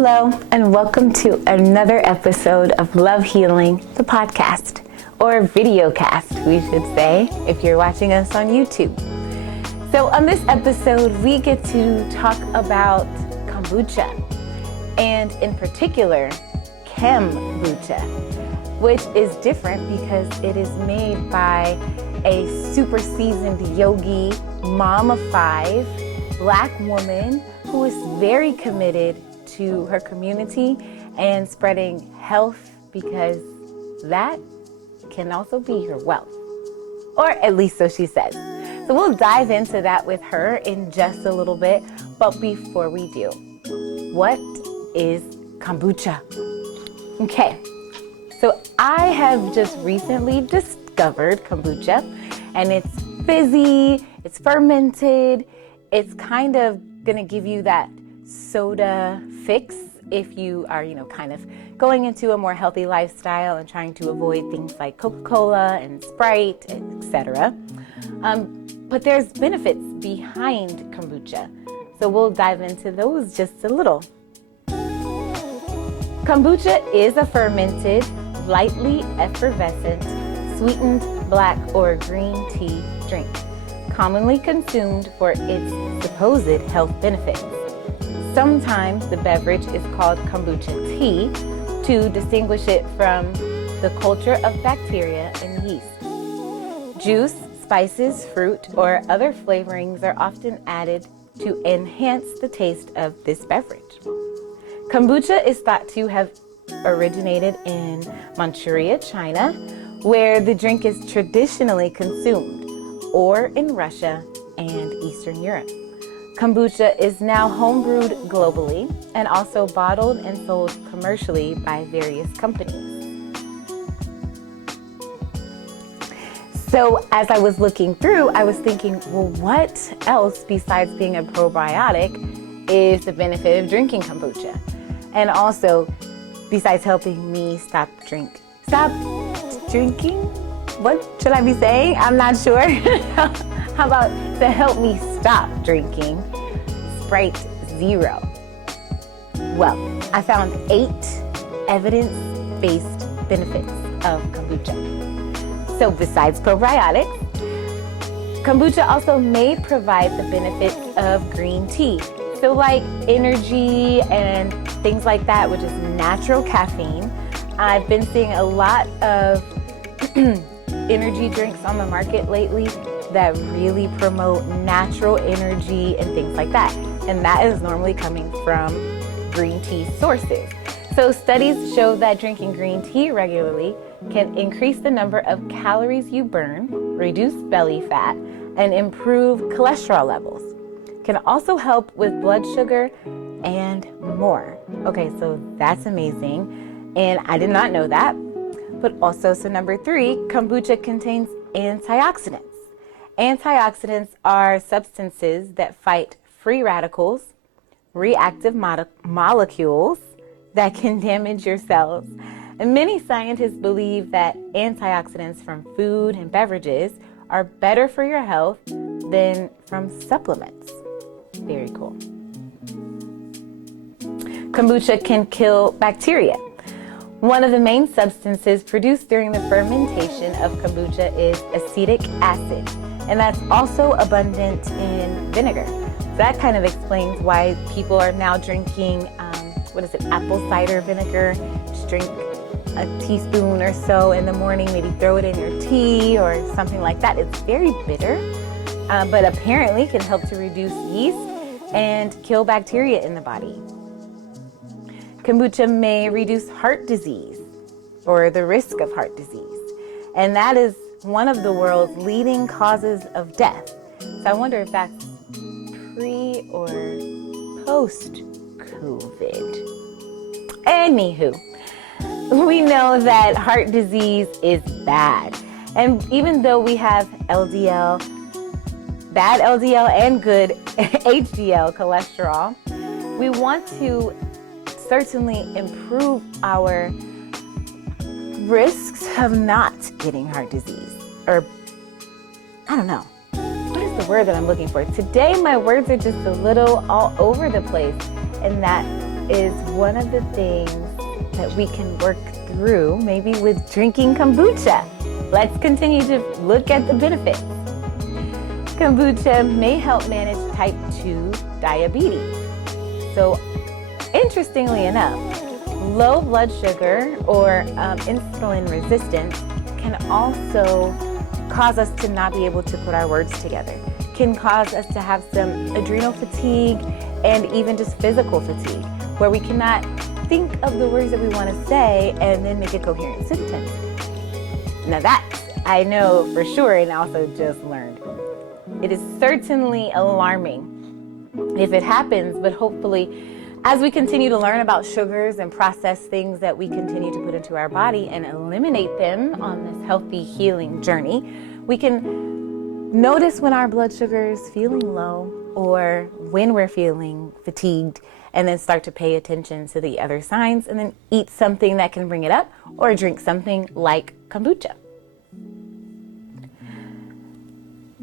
Hello, and welcome to another episode of Love Healing, the podcast, or videocast, we should say, if you're watching us on YouTube. So on this episode, we get to talk about kombucha, and in particular, Kombucha, which is different because it is made by a super seasoned yogi, mom of 5, Black woman who is very committed to her community and spreading health, because that can also be her wealth, or at least so she says. So we'll dive into that with her in just a little bit, but before we do, what is kombucha? Okay, so I have just recently discovered kombucha, and it's fizzy, it's fermented, it's kind of gonna give you that soda fix if you are, kind of going into a more healthy lifestyle and trying to avoid things like Coca-Cola and Sprite, etc. But there's benefits behind kombucha, so we'll dive into those just a little. Kombucha is a fermented, lightly effervescent, sweetened black or green tea drink, commonly consumed for its supposed health benefits. Sometimes the beverage is called kombucha tea to distinguish it from the culture of bacteria and yeast. Juice, spices, fruit, or other flavorings are often added to enhance the taste of this beverage. Kombucha is thought to have originated in Manchuria, China, where the drink is traditionally consumed, or in Russia and Eastern Europe. Kombucha is now homebrewed globally and also bottled and sold commercially by various companies. So as I was looking through, I was thinking, well, what else besides being a probiotic is the benefit of drinking kombucha? And also, besides helping me stop drinking? What should I be saying? I'm not sure. How about to help me stop drinking Sprite Zero? Well, I found 8 evidence-based benefits of kombucha. So besides probiotics, kombucha also may provide the benefits of green tea. So like energy and things like that, which is natural caffeine. I've been seeing a lot of energy drinks on the market lately that really promote natural energy and things like that. And that is normally coming from green tea sources. So studies show that drinking green tea regularly can increase the number of calories you burn, reduce belly fat, and improve cholesterol levels. Can also help with blood sugar and more. Okay, so that's amazing. And I did not know that. But also, so number 3, kombucha contains antioxidants. Antioxidants are substances that fight free radicals, reactive molecules that can damage your cells. And many scientists believe that antioxidants from food and beverages are better for your health than from supplements. Very cool. Kombucha can kill bacteria. One of the main substances produced during the fermentation of kombucha is acetic acid, and that's also abundant in vinegar. So that kind of explains why people are now drinking, apple cider vinegar. Just drink a teaspoon or so in the morning, maybe throw it in your tea or something like that. It's very bitter, but apparently can help to reduce yeast and kill bacteria in the body. Kombucha may reduce heart disease, or the risk of heart disease, and that is one of the world's leading causes of death. So I wonder if that's pre or post-COVID. Anywho, we know that heart disease is bad, and even though we have LDL, bad LDL and good HDL cholesterol, we want to certainly improve our risks of not getting heart disease. Or, I don't know. What is the word that I'm looking for? Today, my words are just a little all over the place, and that is one of the things that we can work through, maybe with drinking kombucha. Let's continue to look at the benefits. Kombucha may help manage type 2 diabetes. So, interestingly enough, low blood sugar or insulin resistance can also cause us to not be able to put our words together, can cause us to have some adrenal fatigue and even just physical fatigue, where we cannot think of the words that we want to say and then make a coherent sentence. Now that I know for sure and also just learned. It is certainly alarming if it happens, but hopefully as we continue to learn about sugars and process things that we continue to put into our body and eliminate them on this healthy healing journey, we can notice when our blood sugar is feeling low or when we're feeling fatigued, and then start to pay attention to the other signs and then eat something that can bring it up or drink something like kombucha.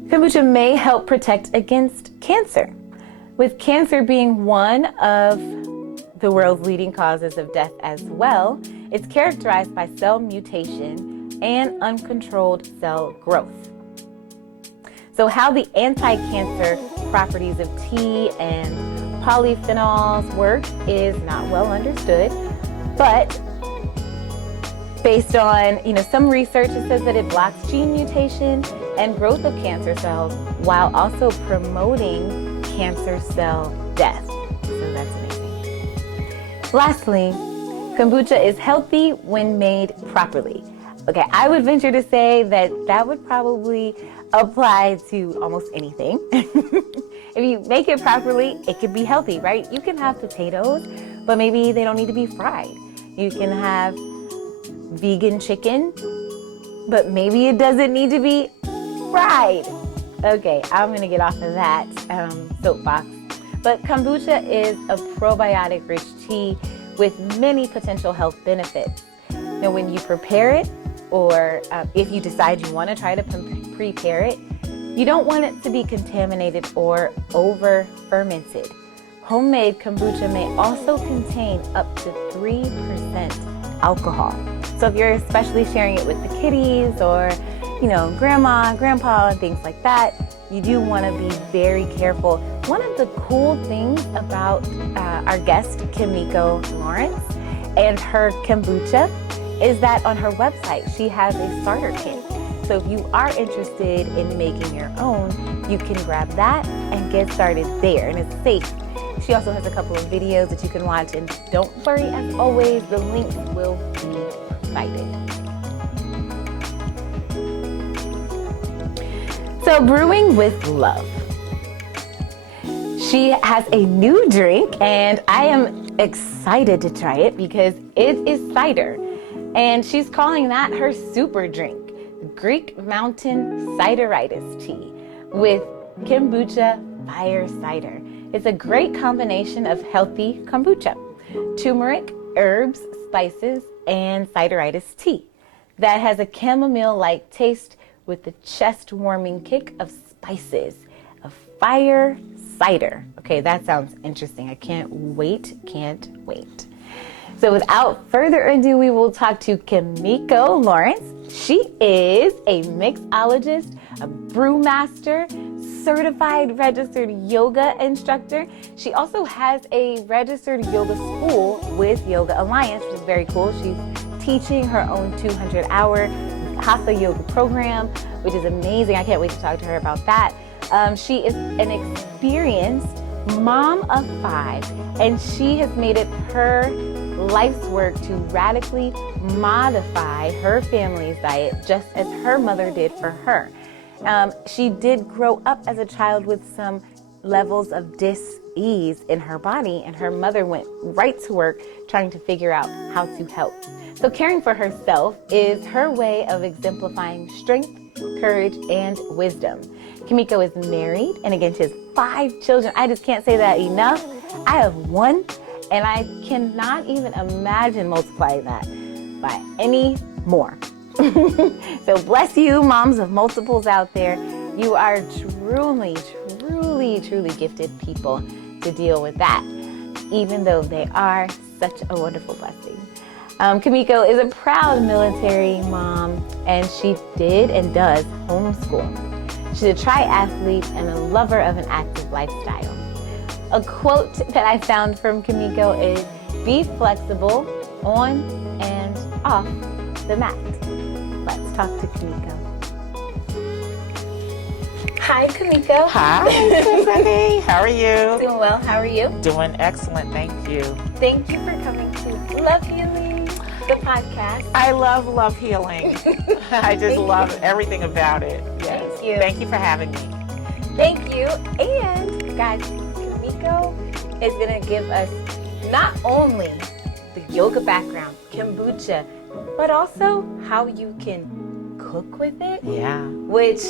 Kombucha may help protect against cancer. With cancer being one of the world's leading causes of death as well, it's characterized by cell mutation and uncontrolled cell growth. So how the anti-cancer properties of tea and polyphenols work is not well understood, but based on some research, it says that it blocks gene mutation and growth of cancer cells while also promoting cancer cell death. So that's amazing. Lastly, kombucha is healthy when made properly. Okay, I would venture to say that would probably apply to almost anything. If you make it properly, it can be healthy, right? You can have potatoes, but maybe they don't need to be fried. You can have vegan chicken, but maybe it doesn't need to be fried. Okay, I'm gonna get off of that soapbox. But kombucha is a probiotic-rich tea with many potential health benefits. Now, when you prepare it, or if you decide you want to try to prepare it, you don't want it to be contaminated or over-fermented. Homemade kombucha may also contain up to 3% alcohol. So if you're especially sharing it with the kiddies or grandma, grandpa, and things like that, you do want to be very careful. One of the cool things about our guest, Kemiko Lawrence, and her kombucha is that on her website, she has a starter kit. So if you are interested in making your own, you can grab that and get started there, and it's safe. She also has a couple of videos that you can watch, and don't worry, as always, the links will be provided. So, brewing with love. She has a new drink, and I am excited to try it because it is cider. And she's calling that her super drink, Greek Mountain Cideritis Tea with kombucha fire cider. It's a great combination of healthy kombucha, turmeric, herbs, spices, and cideritis tea that has a chamomile-like taste with the chest-warming kick of spices, of fire cider. Okay, that sounds interesting. I can't wait. So without further ado, we will talk to Kemiko Lawrence. She is a mixologist, a brewmaster, certified registered yoga instructor. She also has a registered yoga school with Yoga Alliance, which is very cool. She's teaching her own 200-hour Hatha yoga program, which is amazing. I can't wait to talk to her about that. She is an experienced mom of 5, and she has made it her life's work to radically modify her family's diet just as her mother did for her. She did grow up as a child with some levels of dis-ease in her body, and her mother went right to work trying to figure out how to help. So caring for herself is her way of exemplifying strength, courage, and wisdom. Kemiko is married, and again, she has 5 children. I just can't say that enough. I have 1, and I cannot even imagine multiplying that by any more. So bless you, moms of multiples out there. You are truly gifted people to deal with that. even though they are such a wonderful blessing. Kemiko is a proud military mom, and she did and does homeschool. She's a triathlete and a lover of an active lifestyle. A quote that I found from Kemiko is, "Be flexible on and off the mat." Let's talk to Kemiko. Hi, Kemiko. Hi, Tiffany. How are you? Doing well. How are you? Doing excellent. Thank you. Thank you for coming to Love Healing, the podcast. I love healing. I just love everything about it. Yes. Thank you. Thank you for having me. Thank you. And guys, Kemiko is going to give us not only the yoga background, kombucha, but also how you can cook with it. Yeah. Which,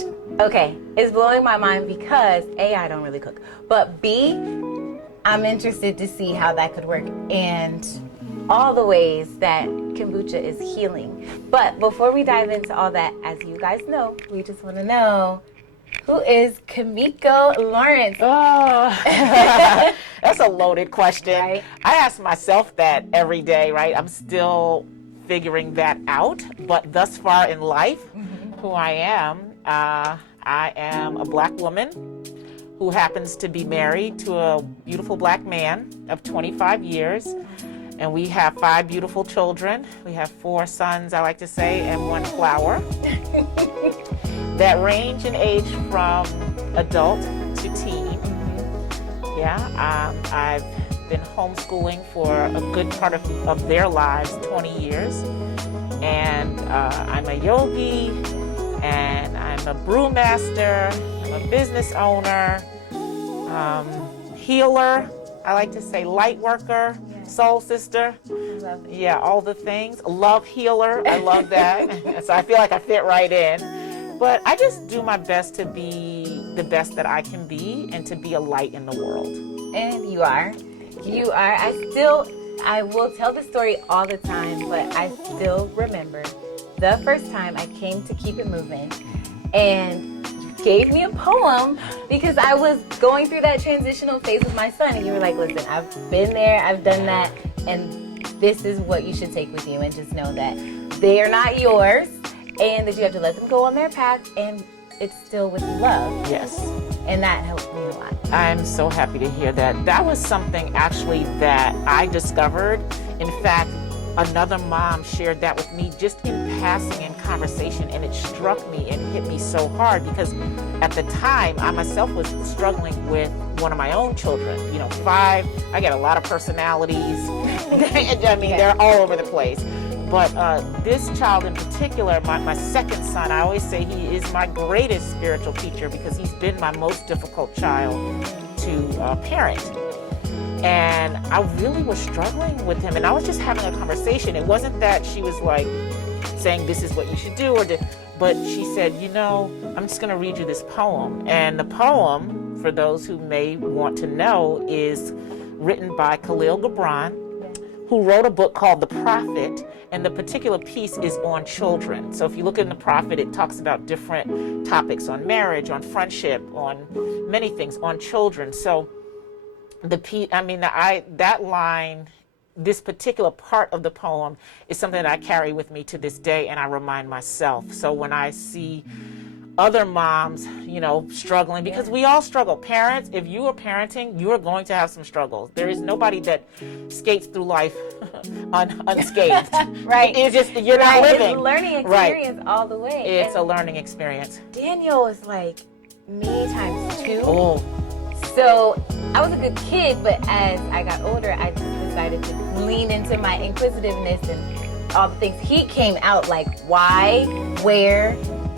okay, is blowing my mind because A, I don't really cook, but B, I'm interested to see how that could work and all the ways that kombucha is healing. But before we dive into all that, as you guys know, we just want to know, who is Kemiko Lawrence? Oh, that's a loaded question. Right. I ask myself that every day, right? I'm still figuring that out, but thus far in life, who I am a Black woman who happens to be married to a beautiful Black man of 25 years. And we have 5 beautiful children. We have 4 sons, I like to say, and 1 flower that range in age from adult to teen. Yeah, I've been homeschooling for a good part of their lives, 20 years. And I'm a yogi, and I'm a brewmaster, I'm a business owner, healer, I like to say light worker, soul sister. Yeah, all the things. Love healer, I love that. So I feel like I fit right in. But I just do my best to be the best that I can be and to be a light in the world. And you are. You are. I will tell the story all the time, but I still remember the first time I came to Keep It Moving and you gave me a poem because I was going through that transitional phase with my son, and you were like, listen, I've been there, I've done that, and this is what you should take with you, and just know that they are not yours and that you have to let them go on their path, and it's still with love. Yes. And that helped me a lot. I'm so happy to hear that. That was something actually that I discovered. In fact, another mom shared that with me just in passing in conversation, and it struck me and hit me so hard because at the time I myself was struggling with one of my own children. 5, I get a lot of personalities. I mean, they're all over the place. But this child in particular, my second son, I always say he is my greatest spiritual teacher because he's been my most difficult child to parent. And I really was struggling with him, and I was just having a conversation. It wasn't that she was like saying this is what you should do, but she said, I'm just going to read you this poem. And the poem, for those who may want to know, is written by Khalil Gibran, who wrote a book called The Prophet, and the particular piece is on children. So if you look in The Prophet, it talks about different topics on marriage, on friendship, on many things, on children. So that line, this particular part of the poem is something that I carry with me to this day, and I remind myself. So when I see other moms, struggling, because we all struggle. Parents, if you are parenting, you are going to have some struggles. There is nobody that skates through life unscathed. Right. It's just, you're not living. It's a learning experience all the way. It's a learning experience. Daniel is like me times 2. Oh. So I was a good kid, but as I got older, I just decided to lean into my inquisitiveness and all the things. He came out like, why, where,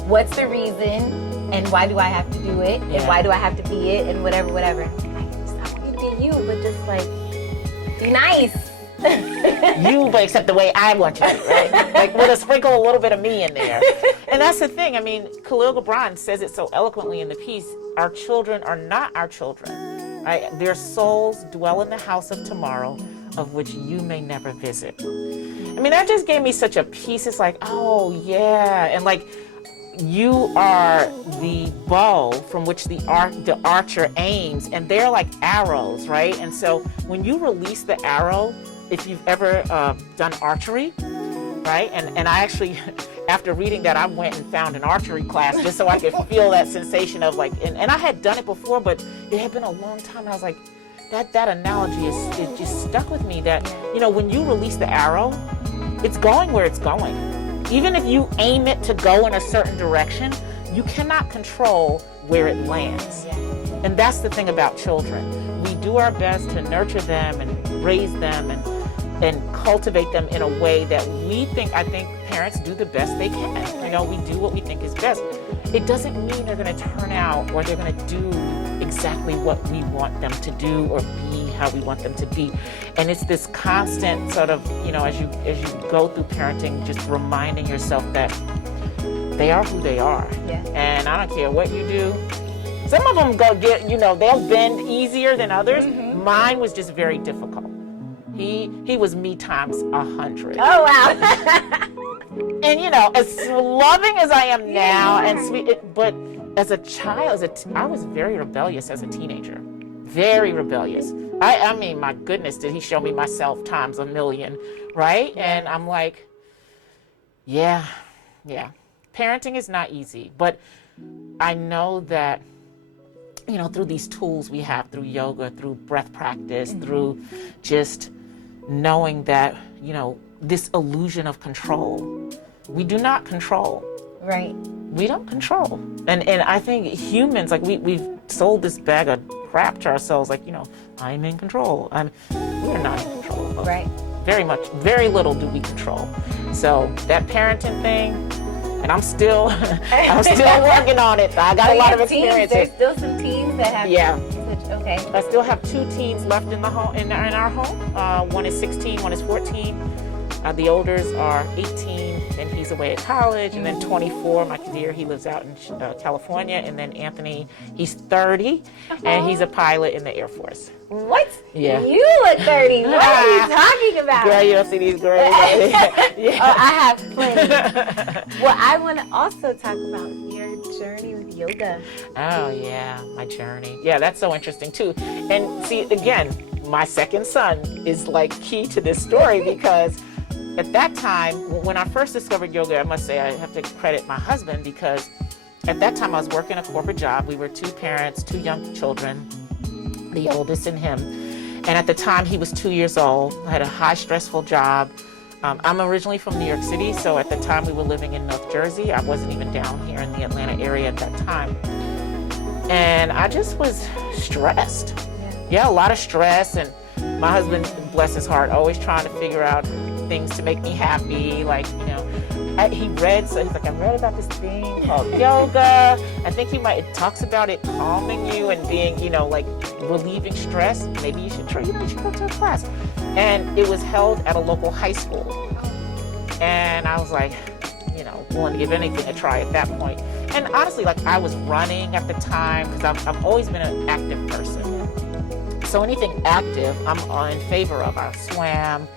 what's the reason, and why do I have to do it, and why do I have to be it, and whatever. I want you to be you, but just like, be nice. You, but except the way I want you to, right? Like with a sprinkle a little bit of me in there. And that's the thing. I mean, Khalil Gibran says it so eloquently in the piece. Our children are not our children, right? Their souls dwell in the house of tomorrow, of which you may never visit. I mean, that just gave me such a peace. It's like, oh yeah. And like, you are the bow from which the archer aims, and they're like arrows, right? And so when you release the arrow, if you've ever done archery, right? And I actually, after reading that, I went and found an archery class just so I could feel that sensation of like, and I had done it before, but it had been a long time. And I was like, that analogy it just stuck with me, that, you know, when you release the arrow, it's going where it's going. Even if you aim it to go in a certain direction, you cannot control where it lands. And that's the thing about children. We do our best to nurture them and raise them and cultivate them in a way that I think parents do the best they can. You know, we do what we think is best. It doesn't mean they're going to turn out or they're going to do exactly what we want them to do or be how we want them to be. And it's this constant sort of, you know, as you go through parenting, just reminding yourself that they are who they are. Yeah. And I don't care what you do. Some of them they'll bend easier than others. Mm-hmm. Mine was just very difficult. He was me times 100. Oh, wow. And, you know, as loving as I am now and sweet, but as a child, I was very rebellious as a teenager. Very rebellious. I mean, my goodness, did he show me myself times 1,000,000, right? And I'm like, yeah. Parenting is not easy, but I know that, you know, through these tools we have, through yoga, through breath practice, mm-hmm. through just knowing that, you know, this illusion of control, we do not control. Right. We don't control. And I think humans, like we've sold this bag of crap to ourselves, like, you know, I'm in control. We're not in control. Right. Very little do we control. So that parenting thing, and I'm still working on it. I got a lot of experience. There's still some teens that have. Yeah. Okay. I still have 2 teens left in the home, in our home. One is 16, one is 14. The olders are 18, and he's away at college, and then 24, my dear, he lives out in California, and then Anthony, he's 30, and he's a pilot in the Air Force. What? Yeah. You look 30. What are you talking about? Girl, you don't see these grades. Yeah. Oh, I have plenty. Well, I want to also talk about your journey with yoga. Oh, yeah, my journey. Yeah, that's so interesting, too. And see, again, my second son is like key to this story because at that time, when I first discovered yoga, I must say I have to credit my husband, because at that time I was working a corporate job. We were 2 parents, 2 young children, the oldest and him. And at the time he was 2 years old. I had a high stressful job. I'm originally from New York City, so at the time we were living in North Jersey. I wasn't even down here in the Atlanta area at that time. And I just was stressed. Yeah, a lot of stress. And my husband, bless his heart, always trying to figure out things to make me happy. Like, you know, he read, so he's like, I read about this thing called yoga. I think it talks about it calming you and being, you know, like relieving stress. Maybe you should try, you should go to a class. And it was held at a local high school. And I was like, you know, willing to give anything a try at that point. And honestly, like I was running at the time because I've always been an active person. So anything active, I'm in favor of. I swam.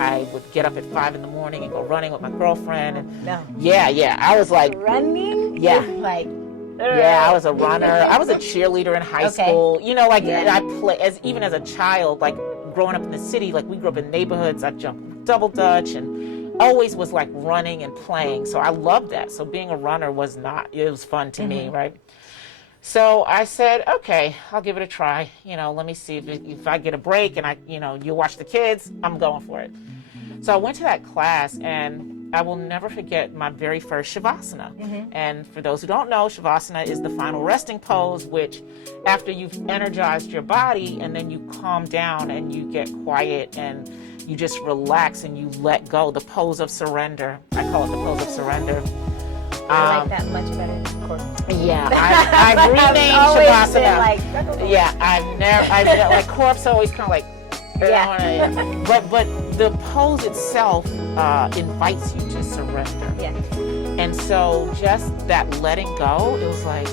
I would get up at 5 a.m. and go running with my girlfriend. And yeah. I was like running. Yeah, like. Yeah, I was a runner. I was a cheerleader in high school. You know, like I play even as a child, like growing up in the city. Like we grew up in neighborhoods. I jumped double dutch and always was like running and playing. So I loved that. So being a runner was fun to me, right? So I said, okay, I'll give it a try. You know, let me see if I get a break and you watch the kids, I'm going for it. So I went to that class, and I will never forget my very first Shavasana. And for those who don't know, Shavasana is the final resting pose, which after you've energized your body and then you calm down and you get quiet and you just relax and you let go, the pose of surrender. I call it the pose of surrender. I like that much better than corpse. Yeah, I've renamed Shavasana. Like corpse always kind of like, but the pose itself invites you to surrender. Yeah. And so just that letting go, it was like,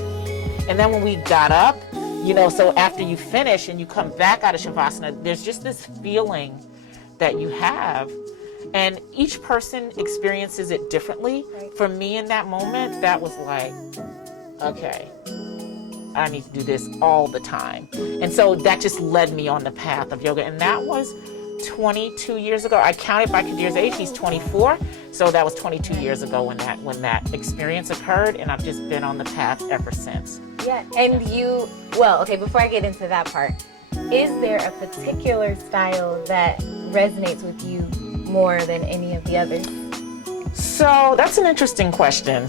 and then when we got up, you know, so after you finish and you come back out of Shavasana, there's just this feeling that you have And each person experiences it differently. Right. For me in that moment, that was like, okay, I need to do this all the time. And so that just led me on the path of yoga. And that was 22 years ago. I counted by Kadir's age, he's 24. So that was 22 years ago when that experience occurred, and I've just been on the path ever since. Yeah, and before I get into that part, is there a particular style that resonates with you more than any of the others? So that's an interesting question.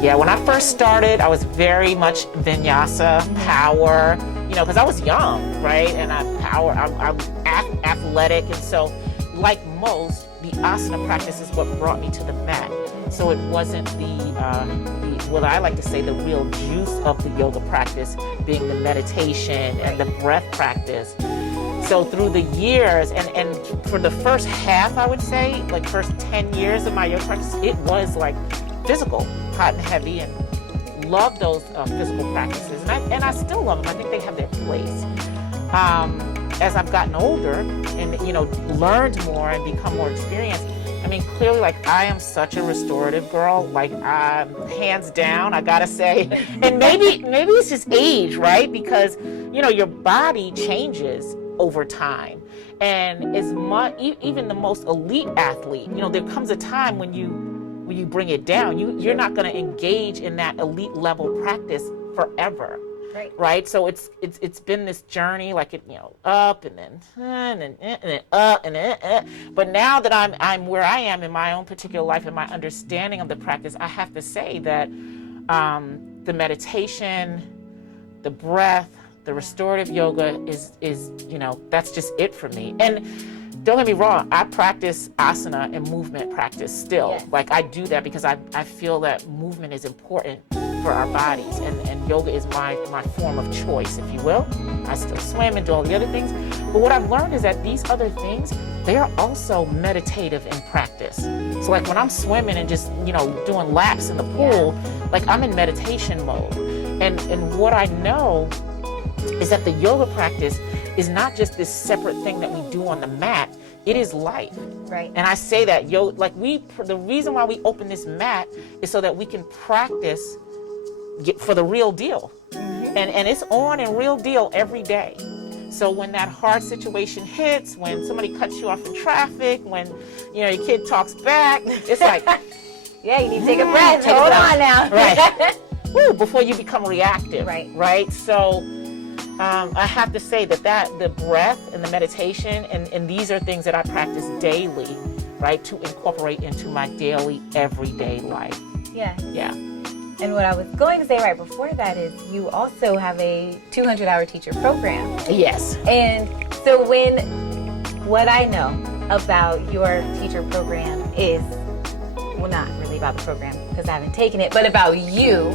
When I first started, I was very much vinyasa, power, because I was young, right? And I'm athletic, and so like most, the asana practice is what brought me to the mat. So it wasn't what I like to say, the real juice of the yoga practice being the meditation and the breath practice. So through the years, and for the first half, I would say, like first 10 years of my yoga practice, it was like physical, hot and heavy, and love those physical practices. And I still love them. I think they have their place. As I've gotten older and, learned more and become more experienced, I mean, clearly, like, I am such a restorative girl, like, hands down, I gotta say. And maybe it's just age, right? Because, your body changes over time. And as much, even the most elite athlete, there comes a time when you bring it down. You're not gonna engage in that elite level practice forever. Right. So it's been this journey, like up and then up and then. But now that I'm where I am in my own particular life and my understanding of the practice, I have to say that the meditation, the breath, the restorative yoga is that's just it for me. And don't get me wrong, I practice asana and movement practice still. Yes. Like I do that because I feel that movement is important for our bodies, and yoga is my form of choice, if you will. I still swim and do all the other things, but what I've learned is that these other things, they are also meditative in practice. So like when I'm swimming and just doing laps in the pool, like I'm in meditation mode, and what I know is that the yoga practice is not just this separate thing that we do on the mat. It is life. Right. And I say that the reason why we open this mat is so that we can practice for the real deal. Mm-hmm. And it's on in real deal every day. So when that hard situation hits, when somebody cuts you off in traffic, when your kid talks back, it's like yeah, you need to take a breath. Hold on now. Right. Woo, before you become reactive. Right. So I have to say that the breath and the meditation and these are things that I practice daily, right, to incorporate into my daily, everyday life. Yeah. And what I was going to say right before that is you also have a 200-hour teacher program. Yes. And so what I know about your teacher program is, well, not really about the program because I haven't taken it, but about you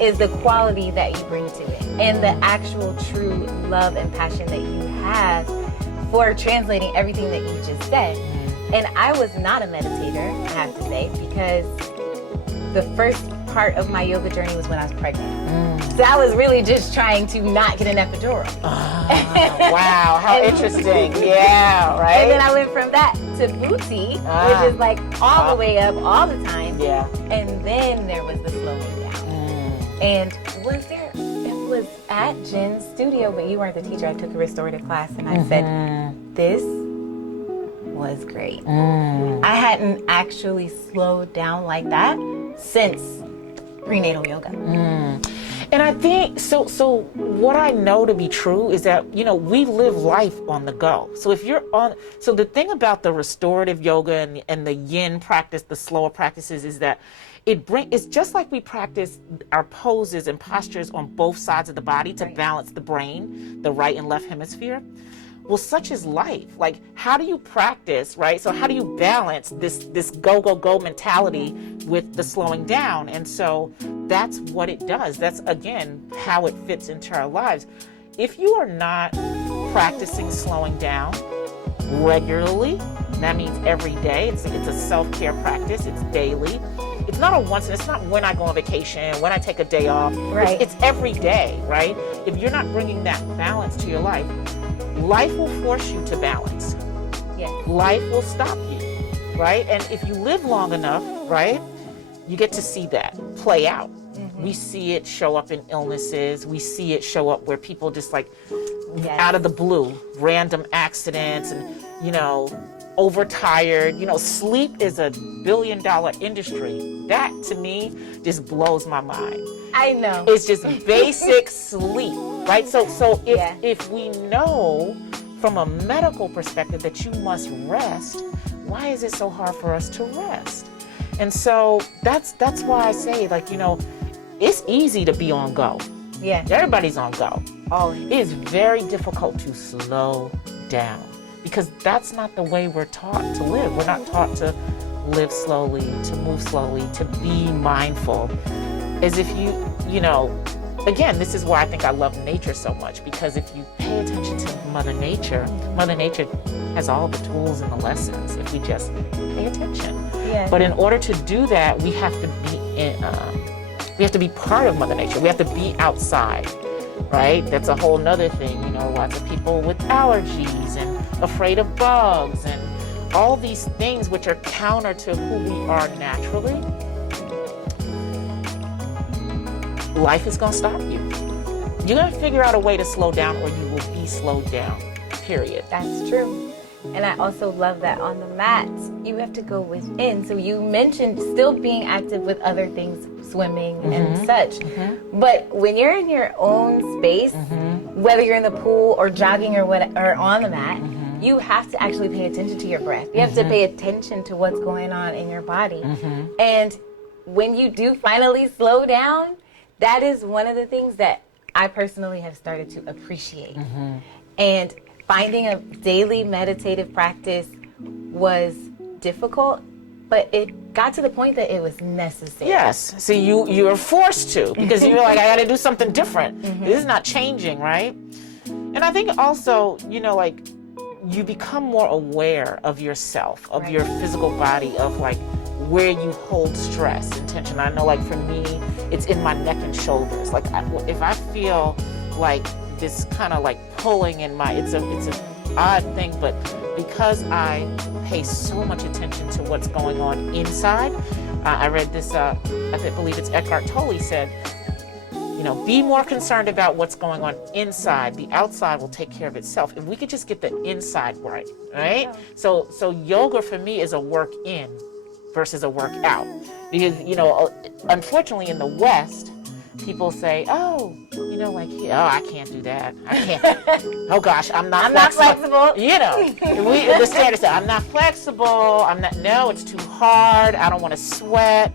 is the quality that you bring to it and the actual true love and passion that you have for translating everything that you just said. And I was not a meditator, I have to say, because the first part of my yoga journey was when I was pregnant. So I was really just trying to not get an epidural. Wow, how interesting. Yeah, right? And then I went from that to booty, which is like all the way up all the time. Yeah. And then there was the slowing down. And it was at Jen's studio, but you weren't the teacher. I took a restorative class and I said, this was great. I hadn't actually slowed down like that since prenatal yoga. And I think, so what I know to be true is that, we live life on the go. So so the thing about the restorative yoga and the yin practice, the slower practices, is that it's just like we practice our poses and postures on both sides of the body to balance the brain, the right and left hemisphere. Well, such is life. Like, how do you practice, right? So how do you balance this go, go, go mentality with the slowing down? And so that's what it does. That's, again, how it fits into our lives. If you are not practicing slowing down regularly, that means every day. It's a self-care practice. It's daily. It's not a once, and it's not when I go on vacation, when I take a day off. Right. It's every day, right? If you're not bringing that balance to your life will force you to balance. life will stop you, right? And if you live long enough, right, you get to see that play out. We see it show up in illnesses. We see it show up where people just like out of the blue, random accidents and, overtired. Sleep is a billion-dollar industry. That to me just blows my mind. I know. It's just basic sleep, right? So if we know from a medical perspective that you must rest, why is it so hard for us to rest? And so that's why I say, it's easy to be on go. Yeah. Everybody's on go. Oh. It is very difficult to slow down because that's not the way we're taught to live. We're not taught to live slowly, to move slowly, to be mindful. As if again, this is why I think I love nature so much, because if you pay attention to Mother Nature has all the tools and the lessons if we just pay attention. Yeah. But in order to do that, we have to be part of Mother Nature. We have to be outside, right? That's a whole nother thing. Lots of people with allergies and afraid of bugs and all these things which are counter to who we are naturally. Life is going to stop you. You're going to figure out a way to slow down or you will be slowed down, period. That's true. And I also love that on the mat, you have to go within. So you mentioned still being active with other things, swimming and such. But when you're in your own space, whether you're in the pool or jogging or on the mat, you have to actually pay attention to your breath. You have to pay attention to what's going on in your body. And when you do finally slow down, that is one of the things that I personally have started to appreciate. And finding a daily meditative practice was difficult, but it got to the point that it was necessary. Yes. So you were forced to, because you were like, I got to do something different. This is not changing, right? And I think also, you become more aware of yourself, of your physical body, of where you hold stress and tension. I know for me, it's in my neck and shoulders. If I feel this kind of pulling in it's an odd thing, but because I pay so much attention to what's going on inside, I read this, I believe it's Eckhart Tolle said, be more concerned about what's going on inside. The outside will take care of itself. If we could just get the inside right? So yoga for me is a work in versus a work out. Because, unfortunately in the West, people say, oh, I can't do that. I can't. Oh gosh, I'm not flexible. The standard said, I'm not flexible. No, it's too hard. I don't want to sweat.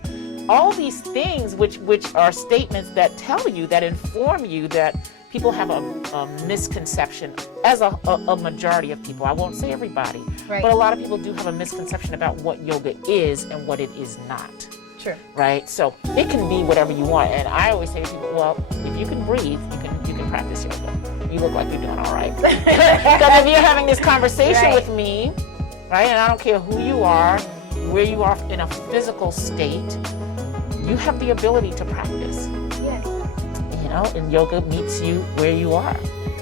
All these things which are statements that tell you, that inform you that people have a misconception, as a majority of people. I won't say everybody, but a lot of people do have a misconception about what yoga is and what it is not. True. Right? So it can be whatever you want. And I always say to people, well, if you can breathe, you can practice yoga. You look like you're doing all right. Because if you're having this conversation with me, right, and I don't care who you are, where you are in a physical state, you have the ability to practice. Yes. And yoga meets you where you are.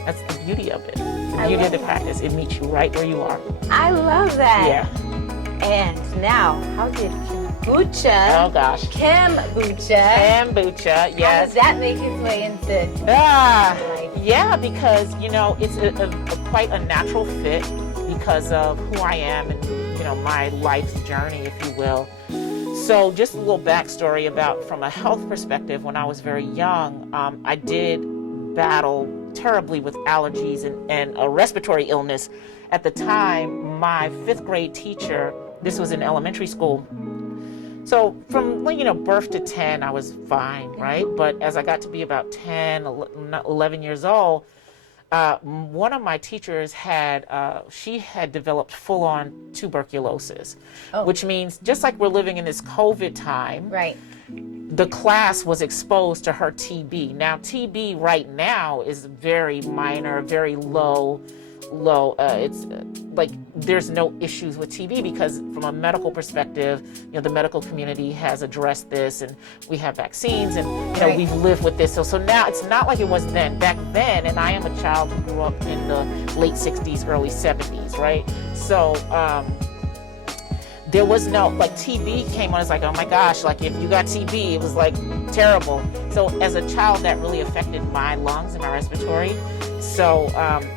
That's the beauty of it. The beauty of the practice. It meets you right where you are. I love that. Yeah. And now, how did Kombucha? Oh gosh. Kombucha, yes. How does that make its way into life? Yeah, because it's a quite a natural fit because of who I am and my life's journey, if you will. So just a little backstory about, from a health perspective, when I was very young, I did battle terribly with allergies and a respiratory illness. At the time, my 5th grade teacher, this was in elementary school, so from birth to 10, I was fine, right? But as I got to be about 10, 11 years old, one of my teachers she had developed full-on tuberculosis, which means just like we're living in this COVID time, the class was exposed to her TB. Now, TB right now is very minor, very low low. It's like there's no issues with TB because from a medical perspective, the medical community has addressed this, and we have vaccines, and we've lived with this. So now it's not like it was then. Back then, and I am a child who grew up in the late 60s, early 70s, right? So there was no, like, TB came on, it's like, oh my gosh, like if you got TB, it was like terrible. So as a child, that really affected my lungs and my respiratory. So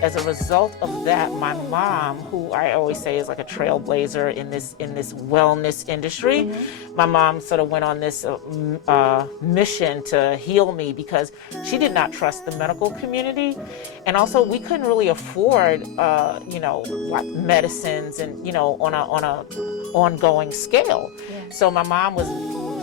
as a result of that, my mom, who I always say is like a trailblazer in this wellness industry, my mom sort of went on this mission to heal me because she did not trust the medical community, and also we couldn't really afford like medicines and on a ongoing scale. So my mom was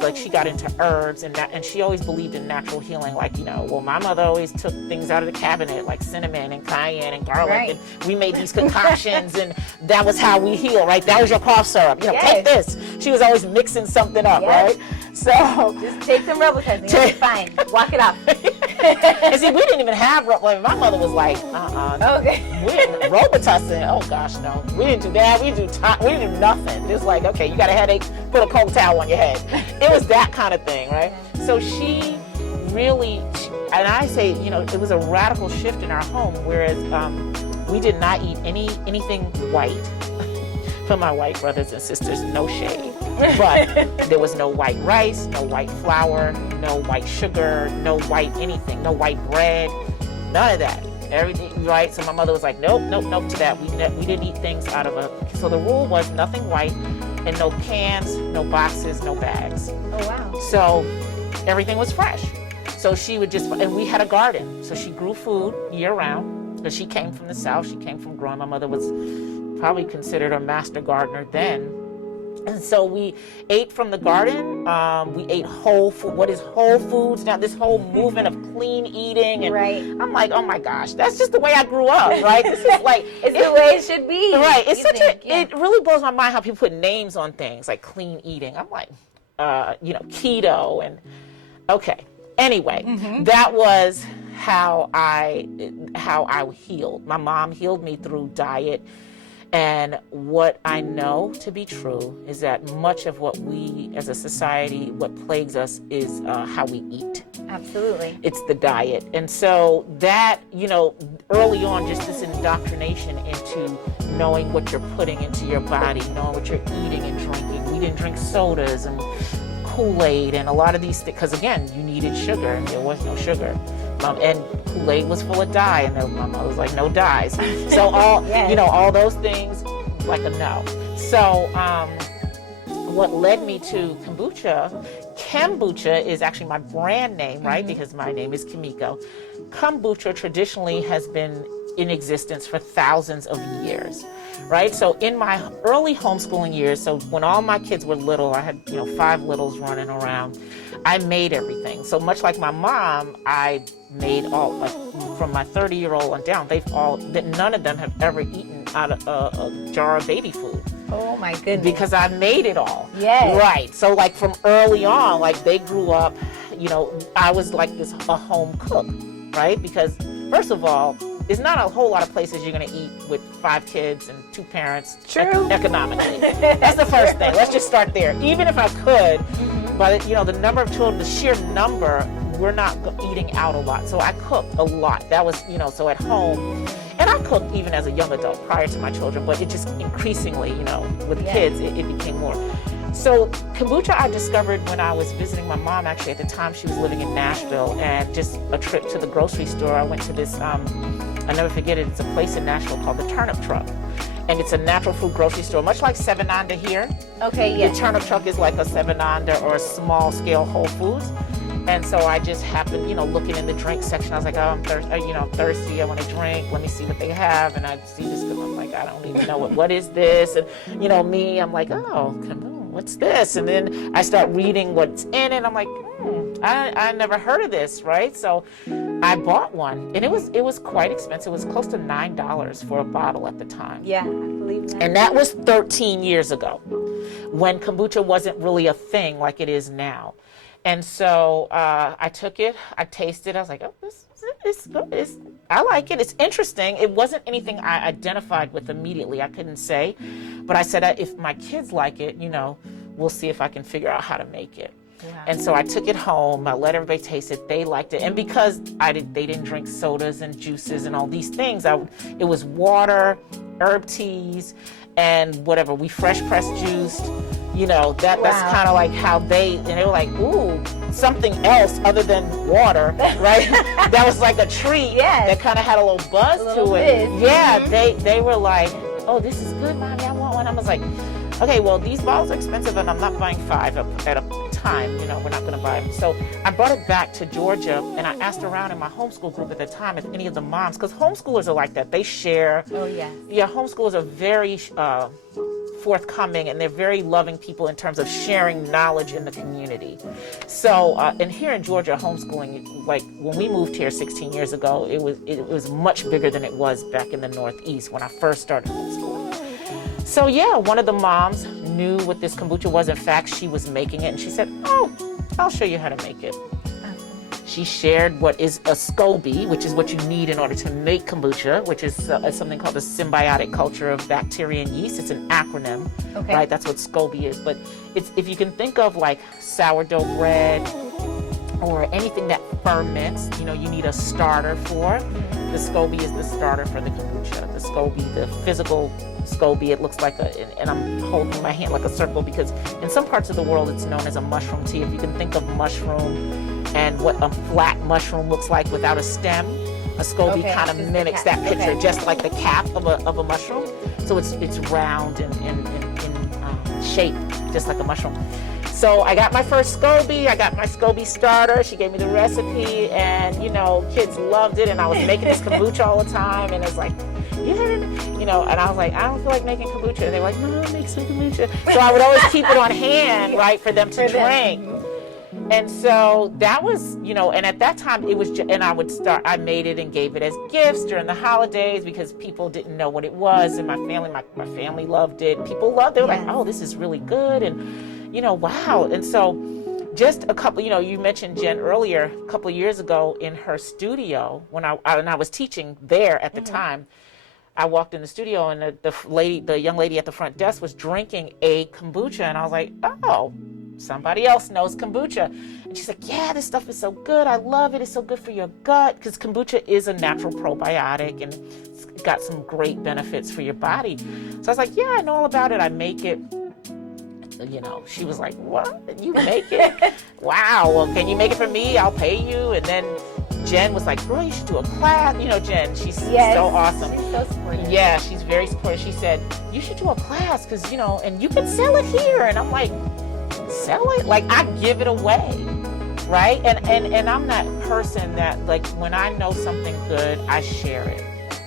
like, she got into herbs and she always believed in natural healing. Like, well, my mother always took things out of the cabinet like cinnamon and cayenne and garlic, and we made these concoctions, and that was how we heal, right? That was your cough syrup. Take this. She was always mixing something up, right? So just take some Robitussin, you'll be fine. Walk it up. And see, we didn't even have like, my mother was like, okay. We didn't Robitussin. Oh gosh, no. We didn't do that. We didn't do nothing. It's like, okay, you got a headache, put a cold towel on your head. It was that kind of thing, right? So she really, and I say, it was a radical shift in our home, whereas we did not eat anything white. For my white brothers and sisters, no shade. But there was no white rice, no white flour, no white sugar, no white anything, no white bread, none of that. Everything, right? So my mother was like, nope to that. We didn't eat things out of so the rule was nothing white and no cans, no boxes, no bags. Oh, wow. So everything was fresh. So she would and we had a garden. So she grew food year round because she came from the South. She came from growing. My mother was probably considered a master gardener then. And so we ate from the garden. We ate whole food. What is whole foods now? This whole movement of clean eating, and I'm like, oh my gosh, that's just the way I grew up, right? This is like it's the way it should be, right? It's it really blows my mind how people put names on things like clean eating. I'm like, keto, and okay. Anyway, that was how I healed. My mom healed me through diet. And what I know to be true is that much of what we as a society, what plagues us is how we eat. Absolutely. It's the diet. And so that, early on, just this indoctrination into knowing what you're putting into your body, knowing what you're eating and drinking. We didn't drink sodas and Kool-Aid and a lot of these things, because again, you needed sugar and there was no sugar. And Kool-Aid was full of dye, and my mother was like, no dyes. So all, all those things, like a no. So what led me to Kombucha is actually my brand name, right? Because my name is Kemiko. Kombucha traditionally has been in existence for thousands of years, right? So in my early homeschooling years, so when all my kids were little, I had 5 littles running around, I made everything. So much like my mom, I made all, like from my 30-year-old on down, none of them have ever eaten out of a jar of baby food. Oh my goodness. Because I made it all. Yes. Right. So like from early on, like they grew up, I was like a home cook, right? Because first of all, there's not a whole lot of places you're going to eat with 5 kids and 2 parents. True. Economically. That's the first thing. Let's just start there. Even if I could, but the number of children, the sheer number, we're not eating out a lot. So I cooked a lot. That was, so at home. And I cooked even as a young adult prior to my children, but it just increasingly, with kids, it became more. So kombucha I discovered when I was visiting my mom, actually at the time she was living in Nashville, and just a trip to the grocery store. I went to this, I'll never forget it, it's a place in Nashville called the Turnip Truck. And it's a natural food grocery store, much like Seven Under here. Okay, yeah. The Turnip Truck is like a Seven Under or a small scale Whole Foods. And so I just happened, looking in the drink section. I was like, oh, I'm thirsty. I want a drink. Let me see what they have. And I see this, I'm like, I don't even know what is this? And me, I'm like, oh, what's this? And then I start reading what's in it. I'm like, I never heard of this, right? So I bought one, and it was quite expensive. It was close to $9 for a bottle at the time. Yeah, I believe that. And that was 13 years ago, when kombucha wasn't really a thing like it is now. And so I took it, I tasted, I was like, oh, it's I like it. It's interesting. It wasn't anything I identified with immediately. I couldn't say. But I said, if my kids like it, we'll see if I can figure out how to make it. Yeah. And so I took it home. I let everybody taste it. They liked it. And because they didn't drink sodas and juices and all these things, it was water, herb teas, and whatever. We fresh pressed juiced. That's kind of like how and they were like, ooh, something else other than water, right? That was like a treat that kind of had a little buzz to it. Yeah, they were like, oh, this is good, Mommy, I want one. I was like, okay, well, these bottles are expensive and I'm not buying 5 at a time, we're not going to buy them. So I brought it back to Georgia and I asked around in my homeschool group at the time if any of the moms, because homeschoolers are like that, they share. Oh, yes. Yeah, homeschoolers are very forthcoming and they're very loving people in terms of sharing knowledge in the community. So, and here in Georgia, homeschooling, like when we moved here 16 years ago, it was much bigger than it was back in the Northeast when I first started homeschooling. So yeah, one of the moms knew what this kombucha was. In fact, she was making it and she said, oh, I'll show you how to make it. She shared what is a SCOBY, which is what you need in order to make kombucha, which is something called a symbiotic culture of bacteria and yeast. It's an acronym, right? That's what SCOBY is. But if you can think of like sourdough bread or anything that ferments, you need a starter for. The SCOBY is the starter for the kombucha. The SCOBY, the physical SCOBY, it looks like and I'm holding my hand like a circle because in some parts of the world it's known as a mushroom tea. If you can think of mushroom and what a flat mushroom looks like without a stem, a SCOBY kind of mimics that picture, just like the cap of a mushroom. So it's round and in shape, just like a mushroom. So I got my first SCOBY, I got my SCOBY starter, she gave me the recipe, and kids loved it, and I was making this kombucha all the time, and it's like, and I was like, I don't feel like making kombucha, and they were like, Mom, make some kombucha. So I would always keep it on hand, right, for them to drink. And so that was, and at that time it was, and I made it and gave it as gifts during the holidays because people didn't know what it was, and my family loved it. People loved it. They were like, oh, this is really good, and wow. And so just a couple, you mentioned Jen earlier, a couple of years ago in her studio when I was teaching there at the time. I walked in the studio and the young lady at the front desk was drinking a kombucha, and I was like, oh, somebody else knows kombucha. And she's like, yeah, this stuff is so good. I love it. It's so good for your gut because kombucha is a natural probiotic and it's got some great benefits for your body. So I was like, yeah, I know all about it. I make it. She was like, what? You make it? Wow. Well, can you make it for me? I'll pay you. And then Jen was like, girl, you should do a class. Jen, she's so awesome. She's so supportive. Yeah, she's very supportive. She said, you should do a class because, and you can sell it here. And I'm like, sell it? Like, I give it away, right? And I'm that person that, like, when I know something good, I share it,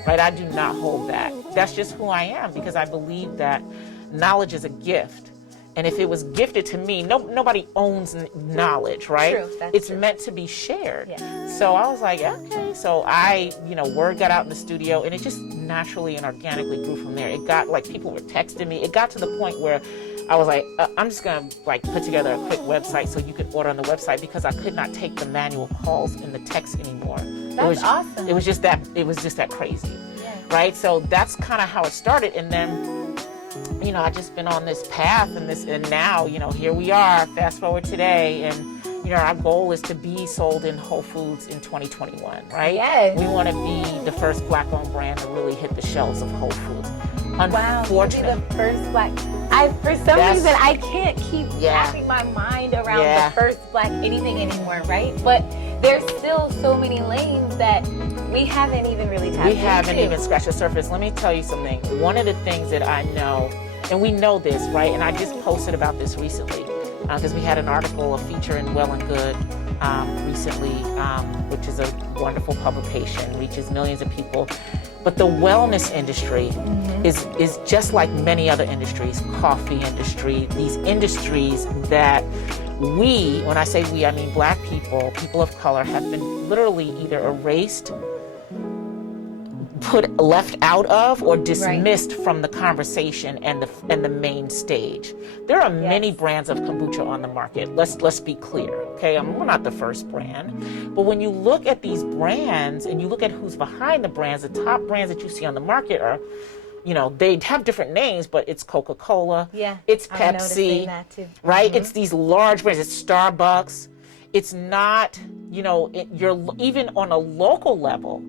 right? I do not hold back. That's just who I am because I believe that knowledge is a gift. And if it was gifted to me, nobody owns knowledge, right? True, it's true. meant to be shared. Yeah. So I was like, okay. So word got out in the studio and it just naturally and organically grew from there. It got like people were texting me. It got to the point where I was like, I'm just going to like put together a quick website so you could order on the website because I could not take the manual calls in the text anymore. That's awesome. It was just that crazy, right? So that's kind of how it started. And then I just been on this path and now, here we are, fast forward today, and, our goal is to be sold in Whole Foods in 2021, right? Yes. We want to be the first Black-owned brand to really hit the shelves of Whole Foods. Wow, you'll be the first Black. For some reason, I can't keep wrapping my mind around the first Black anything anymore, right? But there's still so many lanes that we haven't even really tapped into. We haven't even scratched the surface. Let me tell you something. One of the things that I know, and we know this, right? And I just posted about this recently because we had an article, a feature in Well and Good recently, which is a wonderful publication, reaches millions of people. But the wellness industry is just like many other industries, coffee industry, these industries that we, when I say we, I mean Black people, people of color, have been literally either erased, left out of or dismissed from the conversation and the main stage. There are many brands of kombucha on the market. Let's be clear, okay? We're not the first brand, but when you look at these brands and you look at who's behind the brands, the top brands that you see on the market are, they have different names, but it's Coca-Cola, it's Pepsi, that too. right? It's these large brands. It's Starbucks. It's not, you're even on a local level,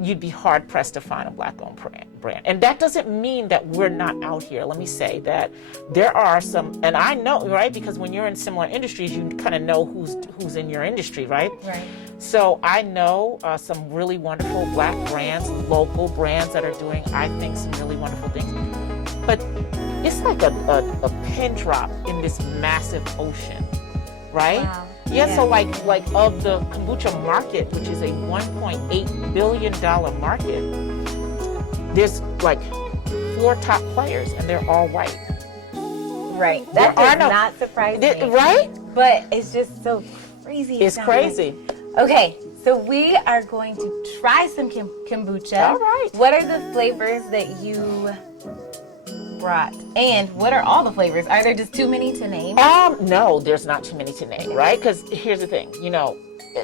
you'd be hard pressed to find a Black-owned brand. And that doesn't mean that we're not out here. Let me say that there are some, and I know, right? Because when you're in similar industries, you kind of know who's in your industry, right? Right. So I know some really wonderful Black brands, local brands that are doing, I think, some really wonderful things. But it's like a pin drop in this massive ocean, right? Wow. Yeah, so like of the kombucha market, which is a $1.8 billion market, there's like 4 top players, and they're all white. Right. That does not surprise me. Right? But it's just so crazy. It's crazy. Okay, so we are going to try some kombucha. All right. What are the flavors that you brought? And what are all the flavors? Are there just too many to name? No, there's not too many to name, right? Because here's the thing,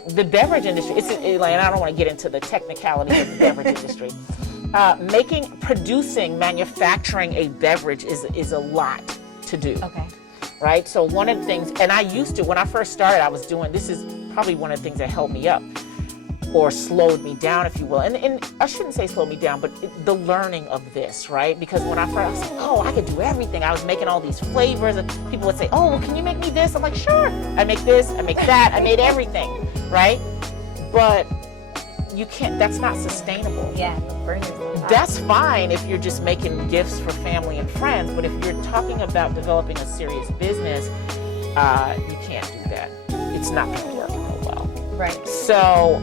the beverage industry, and I don't want to get into the technicalities of the beverage industry. Manufacturing a beverage is a lot to do. Okay. Right? So one of the things, and I used to, when I first started, this is probably one of the things that helped me up or slowed me down, if you will. And I shouldn't say slowed me down, but the learning of this, right? Because when I first, I was like, I could do everything. I was making all these flavors, and people would say, well, can you make me this? I'm like, sure. I make this, I make that, I made everything, right? But you can't, that's not sustainable. Yeah, the burners. That's fine if you're just making gifts for family and friends, but if you're talking about developing a serious business, you can't do that. It's not going to work real well. Right. So,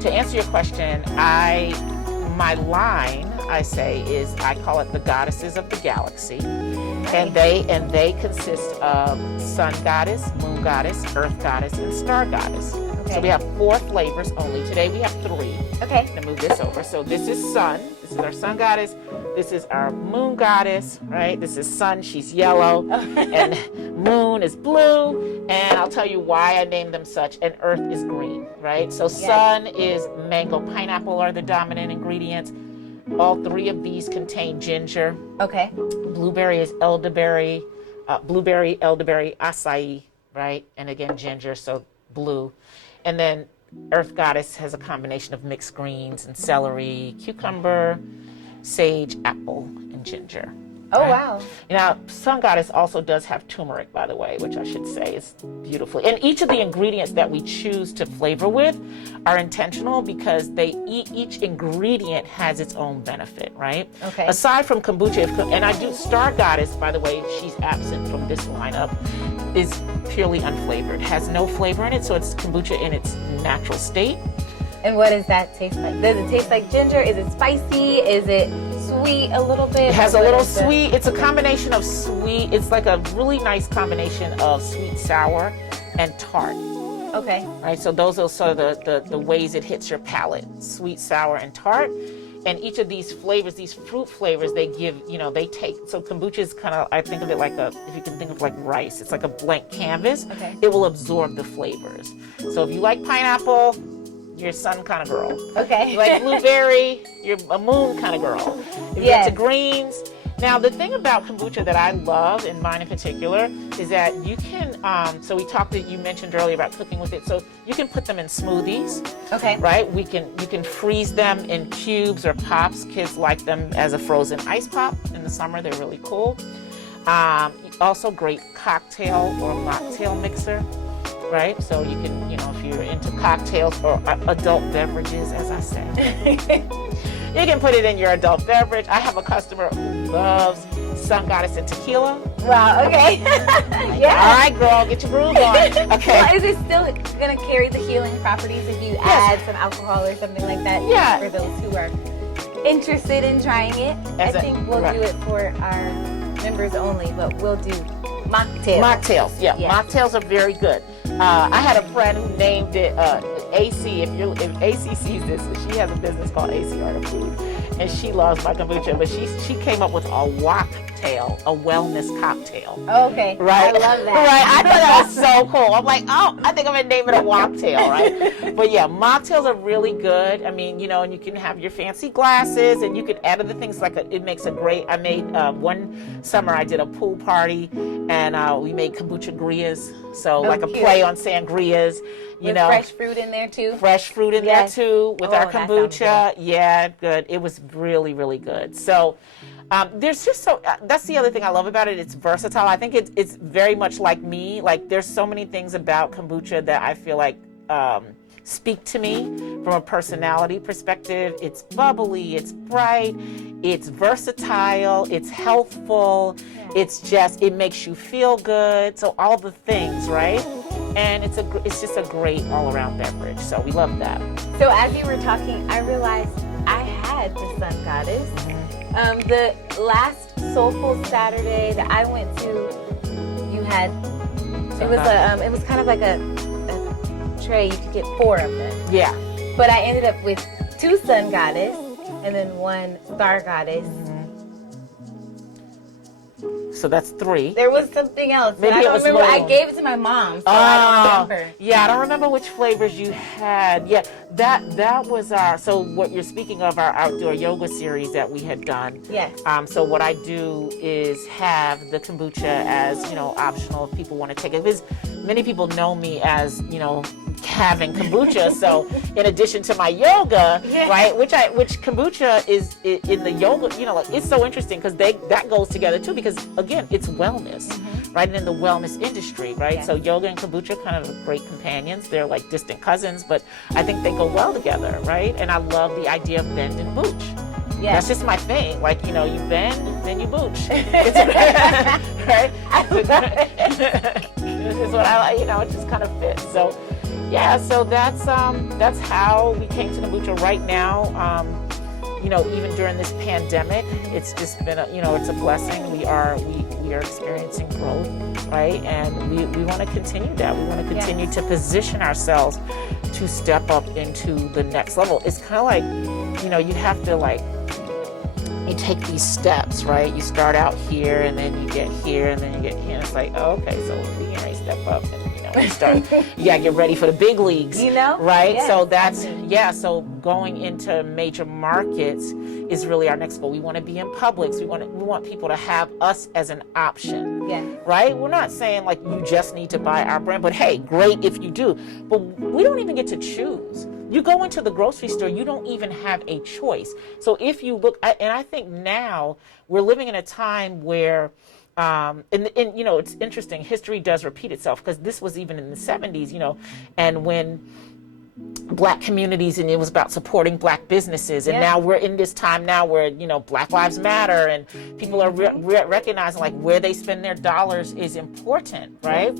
to answer your question, my line, I say, is I call it the goddesses of the galaxy, and they consist of sun goddess, moon goddess, earth goddess, and star goddess. Okay. So we have 4 flavors only. Today we have 3. Okay. I'm gonna move this over. So this is sun. This is our sun goddess. This is our moon goddess, right? This is sun. She's yellow, and moon is blue. And I'll tell you why I named them such. And earth is green, right? So sun is mango, pineapple are the dominant ingredients. All 3 of these contain ginger. Okay. Blueberry is elderberry. Blueberry, elderberry, acai, right? And again, ginger, so blue. And then Earth Goddess has a combination of mixed greens and celery, cucumber, sage, apple, and ginger. Oh, right? wow. Now, Sun Goddess also does have turmeric, by the way, which I should say is beautifully. And each of the ingredients that we choose to flavor with are intentional because each ingredient has its own benefit, right? Okay. Aside from kombucha, and I do Star Goddess, by the way, she's absent from this lineup, is purely unflavored. Has no flavor in it, so it's kombucha in its natural state. And what does that taste like? Does it taste like ginger? Is it spicy? Is it sweet a little bit? It has a little sweet. It's a combination of sweet. It's like a really nice combination of sweet, sour, and tart. Okay. Right. So those are sort of the ways it hits your palate: sweet, sour, and tart. And each of these flavors, these fruit flavors, they give, they take. So kombucha is kind of, I think of it like if you can think of like rice. It's like a blank canvas. Okay. It will absorb the flavors. So if you like pineapple, you're a sun kind of girl. Okay. If you like blueberry, you're a moon kind of girl. If you're into greens. Now, the thing about kombucha that I love, and mine in particular, is that you can, so you mentioned earlier about cooking with it, so you can put them in smoothies. Okay. Right? You can freeze them in cubes or pops. Kids like them as a frozen ice pop. In the summer, they're really cool. Also great cocktail or mocktail mixer. Right? So you can, if you're into cocktails or adult beverages, as I say, you can put it in your adult beverage. I have a customer who loves Sun Goddess and tequila. Wow, okay. Yeah. All right, girl, get your groove on. Okay. Well, is it still going to carry the healing properties if you add some alcohol or something like that? Yeah. For those who are interested in trying it. I think we'll do it for our members only, but we'll do mocktails. Mocktails, yeah. Mocktails are very good. I had a friend who named it, AC, if AC sees this, she has a business called AC Art of Food, and she loves my kombucha, but she came up with a cocktail, a wellness cocktail. Okay. Right. I love that. Right. I thought that was so cool. I'm like, oh, I think I'm gonna name it a mocktail, right? But yeah, mocktails are really good. I mean, and you can have your fancy glasses, and you could add other things it makes a great. I made one summer I did a pool party, and we made kombucha grias, so like a play on sangrias. With fresh fruit in there too. Fresh fruit in there too with our that sounds kombucha. Yeah, good. It was really, really good. So. There's just that's the other thing I love about it. It's versatile. I think it's very much like me. Like there's so many things about kombucha that I feel like speak to me from a personality perspective. It's bubbly, it's bright, it's versatile, it's healthful. It makes you feel good. So all the things, right? And it's just a great all-around beverage. So we love that. So as you were talking, I realized I had the Sun Goddess. The last Soulful Saturday that I went to, you had it was kind of like a tray. You could get 4 of them. Yeah. But I ended up with 2 Sun Goddess and then 1 Star Goddess. So that's 3. There was something else. Maybe I don't remember. low. I gave it to my mom, so I don't remember. Yeah, I don't remember which flavors you had. Yeah, that was so what you're speaking of, our outdoor yoga series that we had done. Yes. So what I do is have the kombucha as, optional if people want to take it. Because many people know me as, having kombucha. So in addition to my yoga, right, which kombucha is in the yoga, it's so interesting because that goes together too, because again, it's wellness, right? And in the wellness industry, right? Yes. So yoga and kombucha kind of great companions. They're like distant cousins, but I think they go well together, right? And I love the idea of bend and booch. Yeah. That's just my thing. Like, you bend, then you booch. It's right? It's what I like, it just kind of fits. So yeah, so that's how we came to kombucha right now. Even during this pandemic, it's just been it's a blessing. We are experiencing growth, right? And we want to continue that. We want to continue to position ourselves to step up into the next level. It's kind of like, you have to you take these steps, right? You start out here, and then you get here, and then you get here. And it's like, oh, okay, so we can really step up, and you start. You gotta get ready for the big leagues, right? Yes, so that's So going into major markets is really our next goal. We want to be in Publix. We want people to have us as an option, right? We're not saying like you just need to buy our brand, but hey, great if you do. But we don't even get to choose. You go into the grocery store, you don't even have a choice. So if you look, and I think now we're living in a time where, and it's interesting, history does repeat itself, because this was even in the 70s, and when Black communities, and it was about supporting Black businesses, and now we're in this time now where, Black Lives Matter, and people are recognizing like where they spend their dollars is important, right?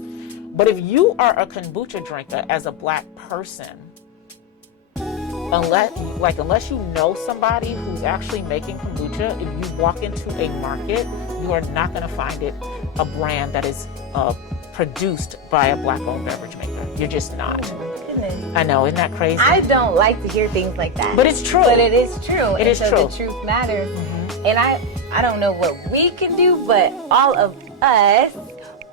But if you are a kombucha drinker as a Black person, unless you know somebody who's actually making kombucha, if you walk into a market, you are not going to find a brand that is produced by a Black-owned beverage maker. You're just not. Oh my goodness. I know, isn't that crazy? I don't like to hear things like that. But it's true. But it is true. It is true. The truth matters. And I don't know what we can do, but all of us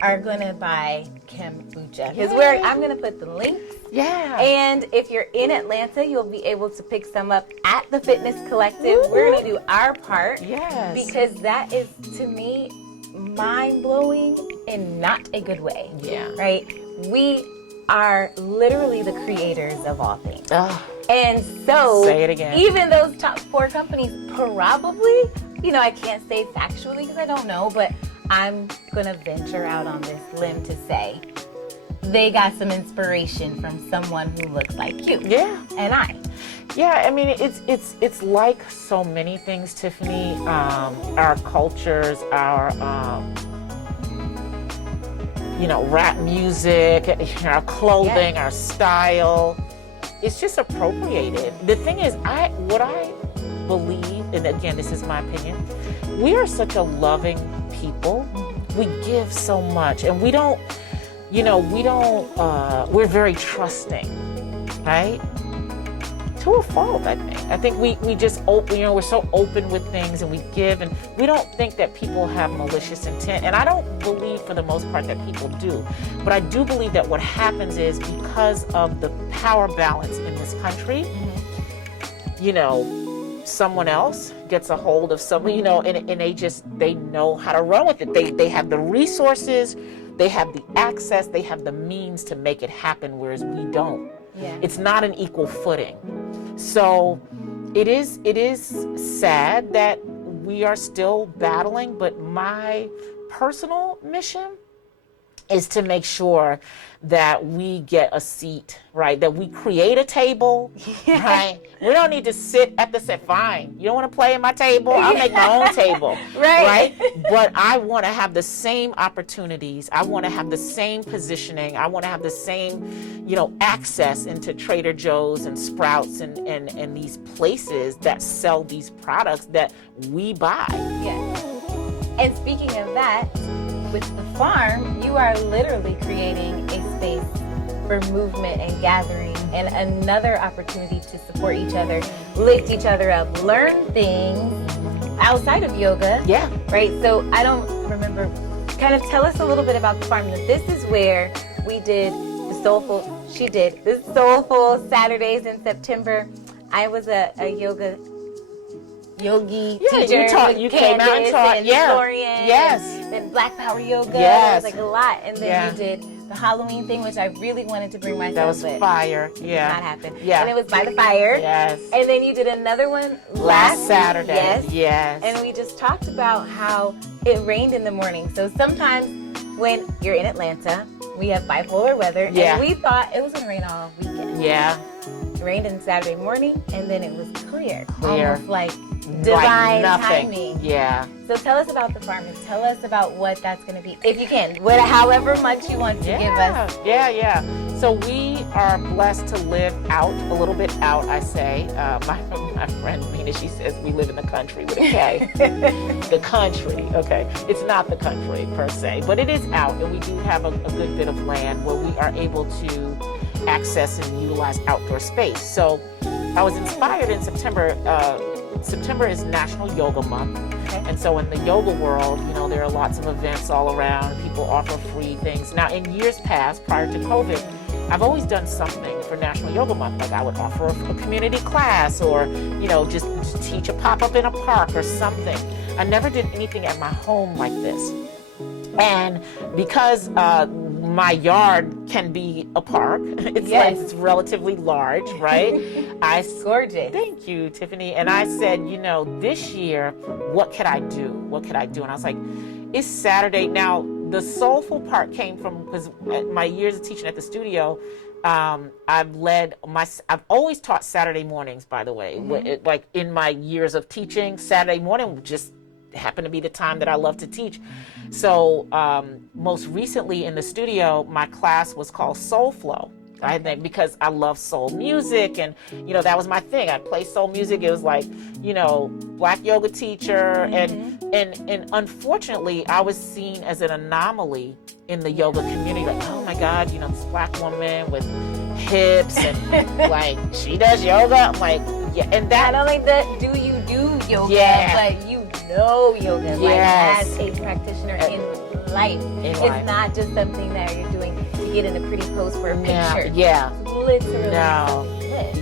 are going to buy kombucha. Because I'm going to put the links. Yeah. And if you're in Atlanta, you'll be able to pick some up at the Fitness Collective. We're going to do our part. Yes. Because that is, to me, mind-blowing in not a good way. Yeah. Right? We are literally the creators of all things. Oh. And so, say it again. Even those top 4 companies probably, I can't say factually because I don't know, but I'm going to venture out on this limb to say they got some inspiration from someone who looks like you. Yeah. And I. Yeah, I mean, it's like so many things, Tiffany. Our cultures, our rap music, our clothing, our style. It's just appropriated. The thing is, what I believe, and again, this is my opinion, we are such a loving people. We give so much, and we're very trusting. right? To a fault, I think. I think we just open, we're so open with things and we give, and we don't think that people have malicious intent. And I don't believe for the most part that people do. But I do believe that what happens is because of the power balance in this country, someone else gets a hold of someone, and they know how to run with it. They have the resources, they have the access, they have the means to make it happen, whereas we don't. Yeah. It's not an equal footing. So it is sad that we are still battling, but my personal mission is to make sure that we get a seat, right? That we create a table, right? We don't need to sit at the set. Fine, you don't want to play at my table? I'll make my own table, right? But I want to have the same opportunities. I want to have the same positioning. I want to have the same, access into Trader Joe's and Sprouts and these places that sell these products that we buy. Yes. And speaking of that, with the farm, you are literally creating a space for movement and gathering and another opportunity to support each other, lift each other up, learn things outside of yoga. Yeah. Right? So I don't remember. Kind of tell us a little bit about the farm. This is where we did the Soulful Saturdays in September. I was a yogi teacher. You came out and taught, and Florian, yes. Then Black Power Yoga. Yes. There was a lot. And then you did the Halloween thing, which I really wanted to bring myself. That was fire. It did not happen. Yeah. And it was by the fire. Yes. And then you did another one last Saturday. Yes. And we just talked about how it rained in the morning. So sometimes when you're in Atlanta, we have bipolar weather. Yeah. And we thought it was going to rain all weekend. Yeah. It rained on Saturday morning, and then it was clear. Almost like like divine nothing. timing. Yeah. So tell us about the farm and tell us about what that's going to be, if you can, however much you want to give us. Yeah. So we are blessed to live out, a little bit out, I say. My friend Mina, she says we live in the country with a K. The country, okay. It's not the country per se, but it is out, and we do have a good bit of land where we are able to access and utilize outdoor space. So I was inspired in September. September is National Yoga Month. Okay. And so in the yoga world, there are lots of events all around. People offer free things. Now, in years past, prior to COVID, I've always done something for National Yoga Month. Like I would offer a community class or, just teach a pop-up in a park or something. I never did anything at my home like this. And because my yard can be a park, it's relatively large, right? Gorgeous. Thank you, Tiffany. And I said, this year, what could I do? And I was like, it's Saturday. Now, the soulful part came from, because my years of teaching at the studio, I've always taught Saturday mornings, by the way. Mm-hmm. Like in my years of teaching, Saturday morning just happened to be the time that I love to teach. So most recently in the studio, my class was called Soul Flow. I think because I love soul music, and that was my thing. I play soul music. It was like, Black yoga teacher, and unfortunately, I was seen as an anomaly in the yoga community. Like, oh my God, this Black woman with hips and like she does yoga. I'm like, yeah, and that not only do you do yoga, but you know yoga. Yes. Like as a practitioner in life. It's not just something that you're doing to get in a pretty pose for a picture. Yeah. It's literally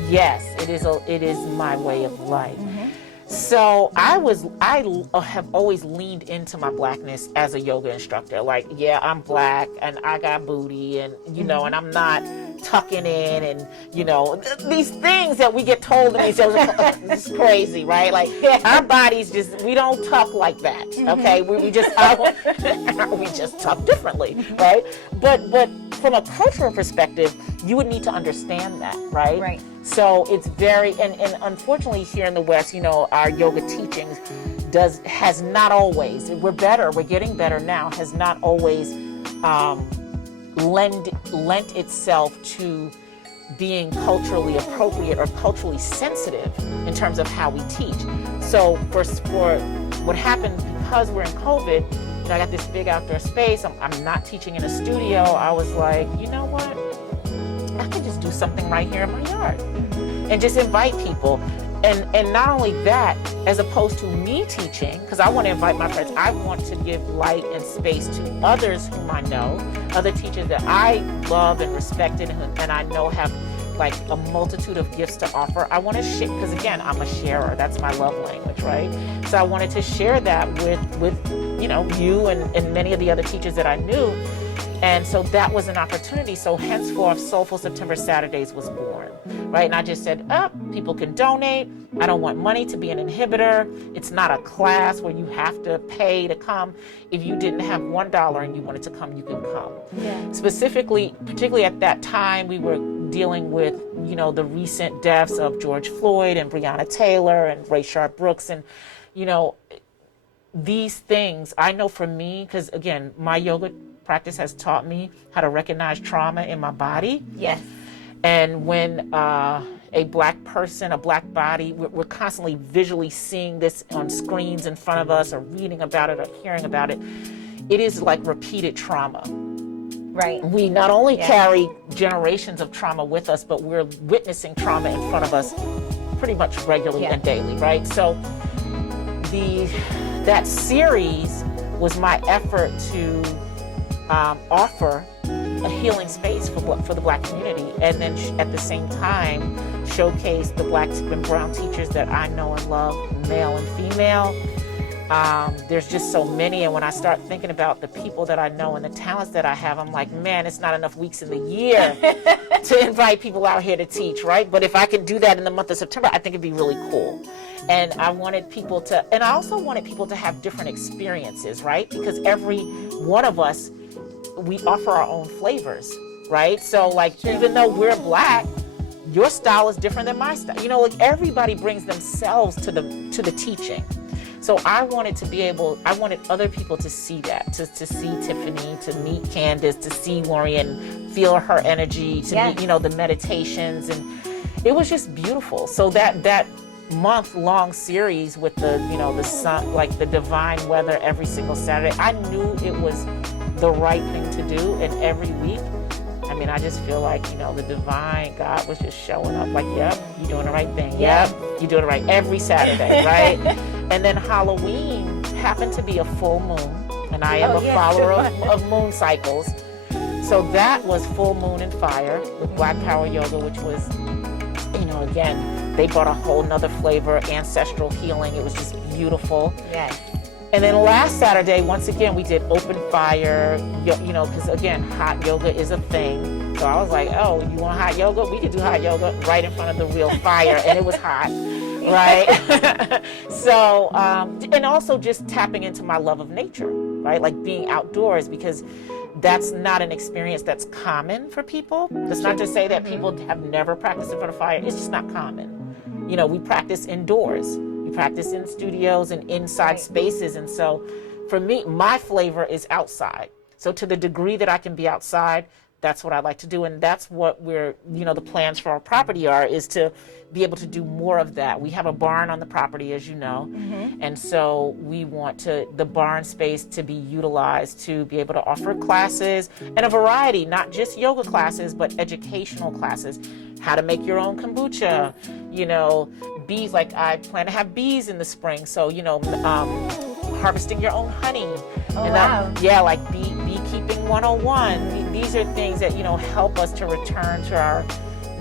Yes, it is my way of life. So I have always leaned into my Blackness as a yoga instructor. Like, yeah, I'm Black and I got booty and, and I'm not tucking in and, these things that we get told in these shows, it's crazy, right? Like our bodies we don't tuck like that. Okay. We just tuck differently. Right. But from a cultural perspective, you would need to understand that. Right. Right. So it's very, and unfortunately here in the West, our yoga teachings has not always, we're getting better now, has not always lent itself to being culturally appropriate or culturally sensitive in terms of how we teach. So for what happened, because we're in COVID, I got this big outdoor space, I'm not teaching in a studio, I was like, you know what? I could just do something right here in my yard and just invite people. And not only that, as opposed to me teaching, because I want to invite my friends, I want to give light and space to others whom I know, other teachers that I love and respect and I know have like a multitude of gifts to offer. I want to share, because again, I'm a sharer. That's my love language, right? So I wanted to share that with you and many of the other teachers that I knew. And so that was an opportunity. So henceforth, Soulful September Saturdays was born, right? And I just said, people can donate. I don't want money to be an inhibitor. It's not a class where you have to pay to come. If you didn't have $1 and you wanted to come, you can come. Yeah. Specifically, particularly at that time, we were dealing with, the recent deaths of George Floyd and Breonna Taylor and Rayshard Brooks. And, these things, I know for me, because again, my yoga practice has taught me how to recognize trauma in my body. Yes. And when a Black person, a Black body, we're constantly visually seeing this on screens in front of us or reading about it or hearing about it, it is like repeated trauma. Right. We not only carry generations of trauma with us, but we're witnessing trauma in front of us pretty much regularly and daily, right? So that series was my effort to offer a healing space for the Black community, and then at the same time showcase the Black and brown teachers that I know and love, male and female. There's just so many, and when I start thinking about the people that I know and the talents that I have, I'm like, man, it's not enough weeks in the year to invite people out here to teach, right? But if I can do that in the month of September, I think it'd be really cool. And I also wanted people to have different experiences, right? Because every one of us, we offer our own flavors, right? So like, even though we're Black, your style is different than my style. Like everybody brings themselves to the teaching. So I wanted other people to see that, to see Tiffany, to meet Candace, to see Lorian, feel her energy, to meet, the meditations. And it was just beautiful. So that month-long series with the sun, like the divine weather every single Saturday, I knew it was the right thing to do. And every week, I just feel like, the divine God was just showing up like, yep, you're doing the right thing. Yep, you're doing it right every Saturday, right? And then Halloween happened to be a full moon, and I am a follower of moon cycles. So that was full moon and fire with Black Power Yoga, which was, again, they brought a whole nother flavor, ancestral healing. It was just beautiful. Yes. And then last Saturday, once again, we did open fire, because again, hot yoga is a thing. So I was like, oh, you want hot yoga? We could do hot yoga right in front of the real fire, and it was hot, right? So, and also just tapping into my love of nature, right? Like being outdoors, because that's not an experience that's common for people. That's not to say that people have never practiced in front of fire. It's just not common. We practice indoors. Practice in studios and inside spaces. And so for me, my flavor is outside. So to the degree that I can be outside, that's what I like to do. And that's what the plans for our property is to be able to do more of that. We have a barn on the property, as you know. Mm-hmm. And so we want the barn space to be utilized to be able to offer classes and a variety, not just yoga classes, but educational classes. How to make your own kombucha, bees, like I plan to have bees in the spring. So, harvesting your own honey. Oh, and wow. Like beekeeping 101. These are things that, help us to return to our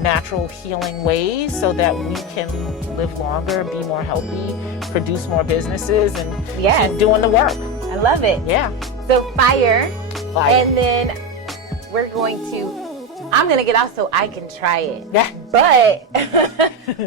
natural healing ways so that we can live longer, be more healthy, produce more businesses, and keep doing the work. I love it. Yeah. So fire. And then I'm going to get off so I can try it. Yeah. But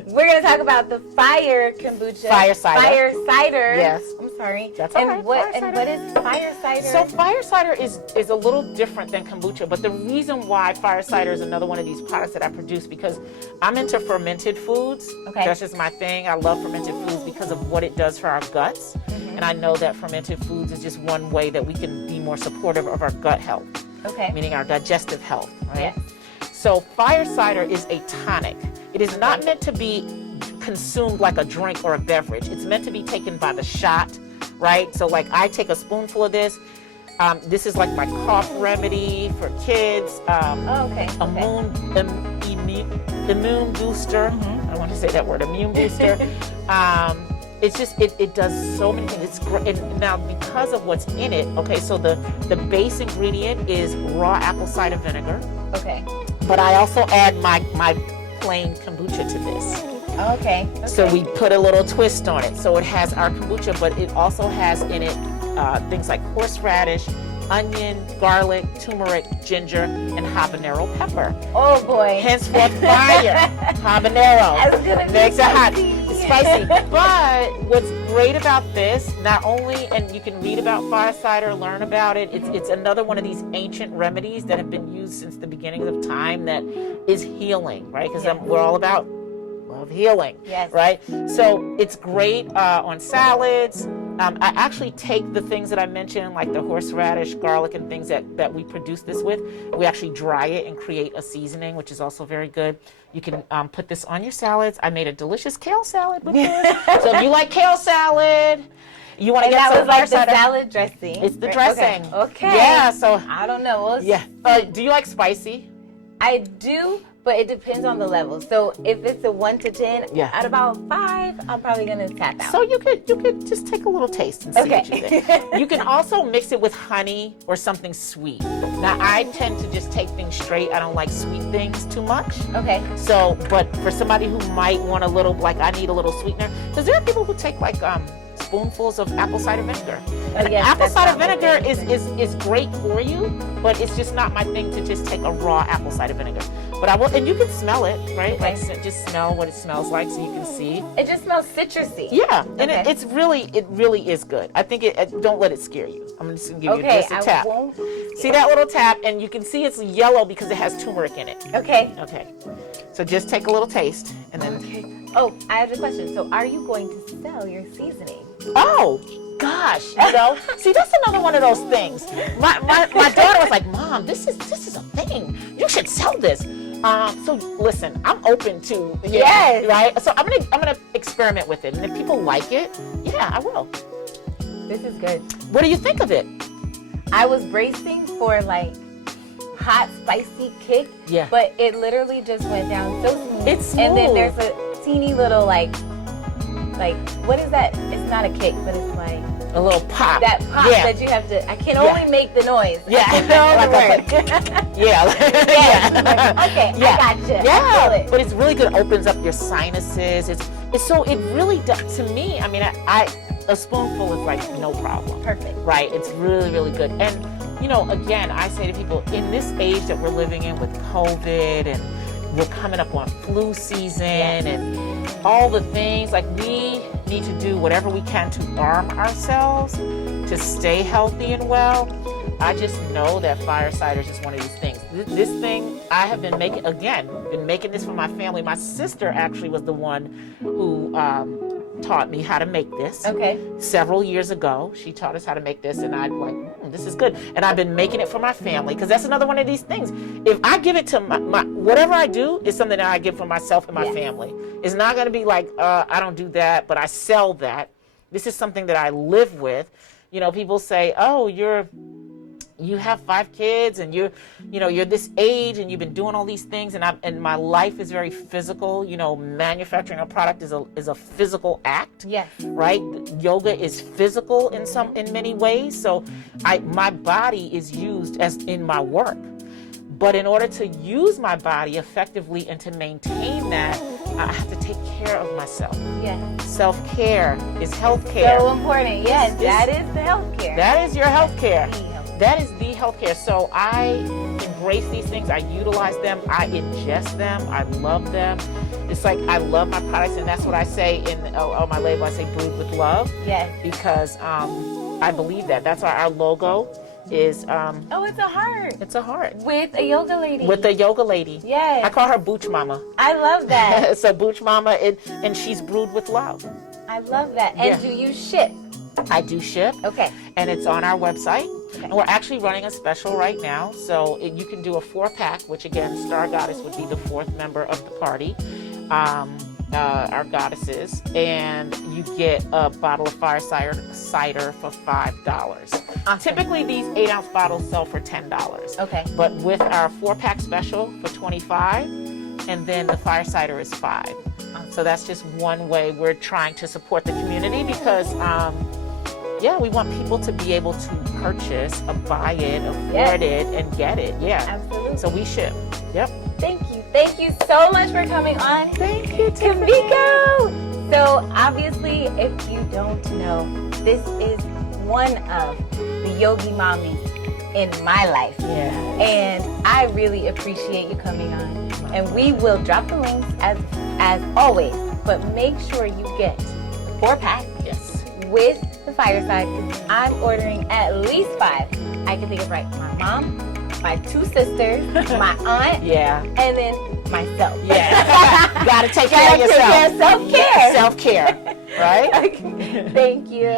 we're going to talk about the fire kombucha. Fire cider. Fire cider. Yes. I'm sorry. That's all right. What is fire cider? So fire cider is a little different than kombucha, but the reason why fire cider is another one of these products that I produce, because I'm into fermented foods. Okay. That's just my thing. I love fermented foods because of what it does for our guts. Mm-hmm. And I know that fermented foods is just one way that we can be more supportive of our gut health. Okay. Meaning our digestive health, right? Yes. So fire cider is a tonic. It is not meant to be consumed like a drink or a beverage. It's meant to be taken by the shot, right? So like I take a spoonful of this. This is like my cough remedy for kids. Okay. immune booster. I want to say that word, immune booster. It's just, it does so many things. It's great. And now, because of what's in it, okay, so the base ingredient is raw apple cider vinegar. Okay. But I also add my plain kombucha to this. Okay. So we put a little twist on it. So it has our kombucha, but it also has in it things like horseradish, onion, garlic, turmeric, ginger, and habanero pepper. Oh boy. Henceforth fire. Habanero. It's gonna be makes it hot. spicy. It's spicy. But what's great about this, not only, and you can read about fire cider, learn about it, it's another one of these ancient remedies that have been used since the beginning of time that is healing, right? Because we're all about love healing, yes. right? So it's great on salads. I actually take the things that I mentioned, like the horseradish, garlic, and things that we produce this with. We actually dry it and create a seasoning, which is also very good. You can put this on your salads. I made a delicious kale salad with this. So if you like kale salad, you want to get some like the cider. salad dressing. It's the dressing. Okay. Yeah. So I don't know. do you like spicy? I do, but it depends on the level. So if it's a 1 to 10, at about 5, I'm probably gonna tap out. So you could just take a little taste and see what you think. You can also mix it with honey or something sweet. Now I tend to just take things straight. I don't like sweet things too much. Okay. So, but for somebody who might want a little, like I need a little sweetener, because there are people who take like spoonfuls of apple cider vinegar. And apple cider vinegar is great for you, but it's just not my thing to just take a raw apple cider vinegar. But I will, and you can smell it, right? Okay. Like just smell what it smells like, so you can see. It just smells citrusy. Yeah, and it really is good. I think don't let it scare you. I'm just gonna give you just a tap. Won't. See that little tap, and you can see it's yellow because it has turmeric in it. Okay. Okay. So just take a little taste, and then. Okay. Oh, I have a question. So, are you going to sell your seasoning? Oh gosh, see, that's another one of those things. My daughter was like, Mom, this is a thing. You should sell this. So listen, I'm open to right. So I'm gonna experiment with it, and if people like it, I will. This is good. What do you think of it? I was bracing for like hot, spicy kick, but it literally just went down so smooth. It's smooth. And then there's a teeny little like what is that? It's not a kick, but it's like a little pop. That pop that you have to. I can only make the noise. Yeah. I can know the word. Okay. I gotcha. Yeah. But it's really good. It opens up your sinuses. It's so it really does. To me, I mean, a spoonful is like no problem. Perfect. Right. It's really, really good. And again, I say to people, in this age that we're living in with COVID, and we're coming up on flu season and all the things, like we need to do whatever we can to arm ourselves to stay healthy and well. I just know that fire cider is just one of these things. This thing I have been making this for my family. My sister actually was the one who taught me how to make this. Okay. Several years ago, she taught us how to make this, and I'm like, this is good. And I've been making it for my family, because that's another one of these things. If I give it to my whatever I do is something that I give for myself and my family. It's not going to be like, I don't do that, but I sell that. This is something that I live with. People say, oh, you have 5 kids, and you're this age, and you've been doing all these things, and my life is very physical. Manufacturing a product is a physical act. Yes. Right? Yoga is physical in many ways. So my body is used as in my work. But in order to use my body effectively and to maintain that, I have to take care of myself. Yes. Self-care is healthcare. So important. Yes, that is the healthcare. That is your healthcare. That is the healthcare. So I embrace these things. I utilize them. I ingest them. I love them. It's like I love my products, and that's what I say on my label. I say brewed with love. Yes. Because I believe that. That's our logo is. It's a heart. It's a heart. With a yoga lady. With a yoga lady. Yes. I call her Booch Mama. I love that. So Booch Mama, and she's brewed with love. I love that. And do you ship? I do ship. Okay. And it's on our website. Okay. And we're actually running a special right now. So you can do a 4-pack, which again, Star Goddess would be the 4th member of the party. Our goddesses, and you get a bottle of fire cider for $5. Awesome. Typically, these 8-ounce bottles sell for $10. Okay. But with our 4-pack special for $25, and then the firesider is 5. So that's just one way we're trying to support the community because, we want people to be able to purchase, buy it, afford it, and get it. Yeah, absolutely. So we ship. Yep. Thank you so much for coming on. Thank you, Kemiko. So obviously, if you don't know, this is one of the yogi mommies in my life. Yeah. And I really appreciate you coming on. And we will drop the links as always, but make sure you get the 4-pack. Yes. With the fireside, because I'm ordering at least 5. I can think of my mom, my 2 sisters, my aunt, and then myself. Yeah. Gotta take care of yourself. Self-care. Self-care. Right? Okay. Thank you.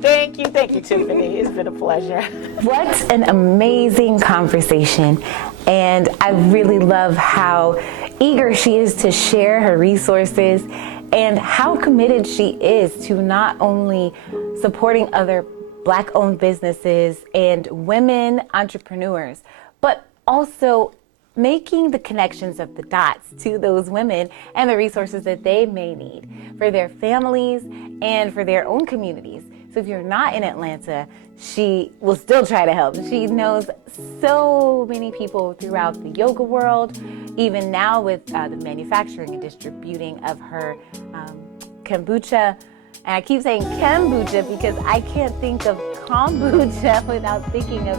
Thank you, Tiffany. It's been a pleasure. What an amazing conversation. And I really love how eager she is to share her resources and how committed she is to not only supporting other Black-owned businesses and women entrepreneurs, but also making the connections of the dots to those women and the resources that they may need for their families and for their own communities. So if you're not in Atlanta, she will still try to help. She knows so many people throughout the yoga world, even now with the manufacturing and distributing of her kombucha. And I keep saying kombucha because I can't think of kombucha without thinking of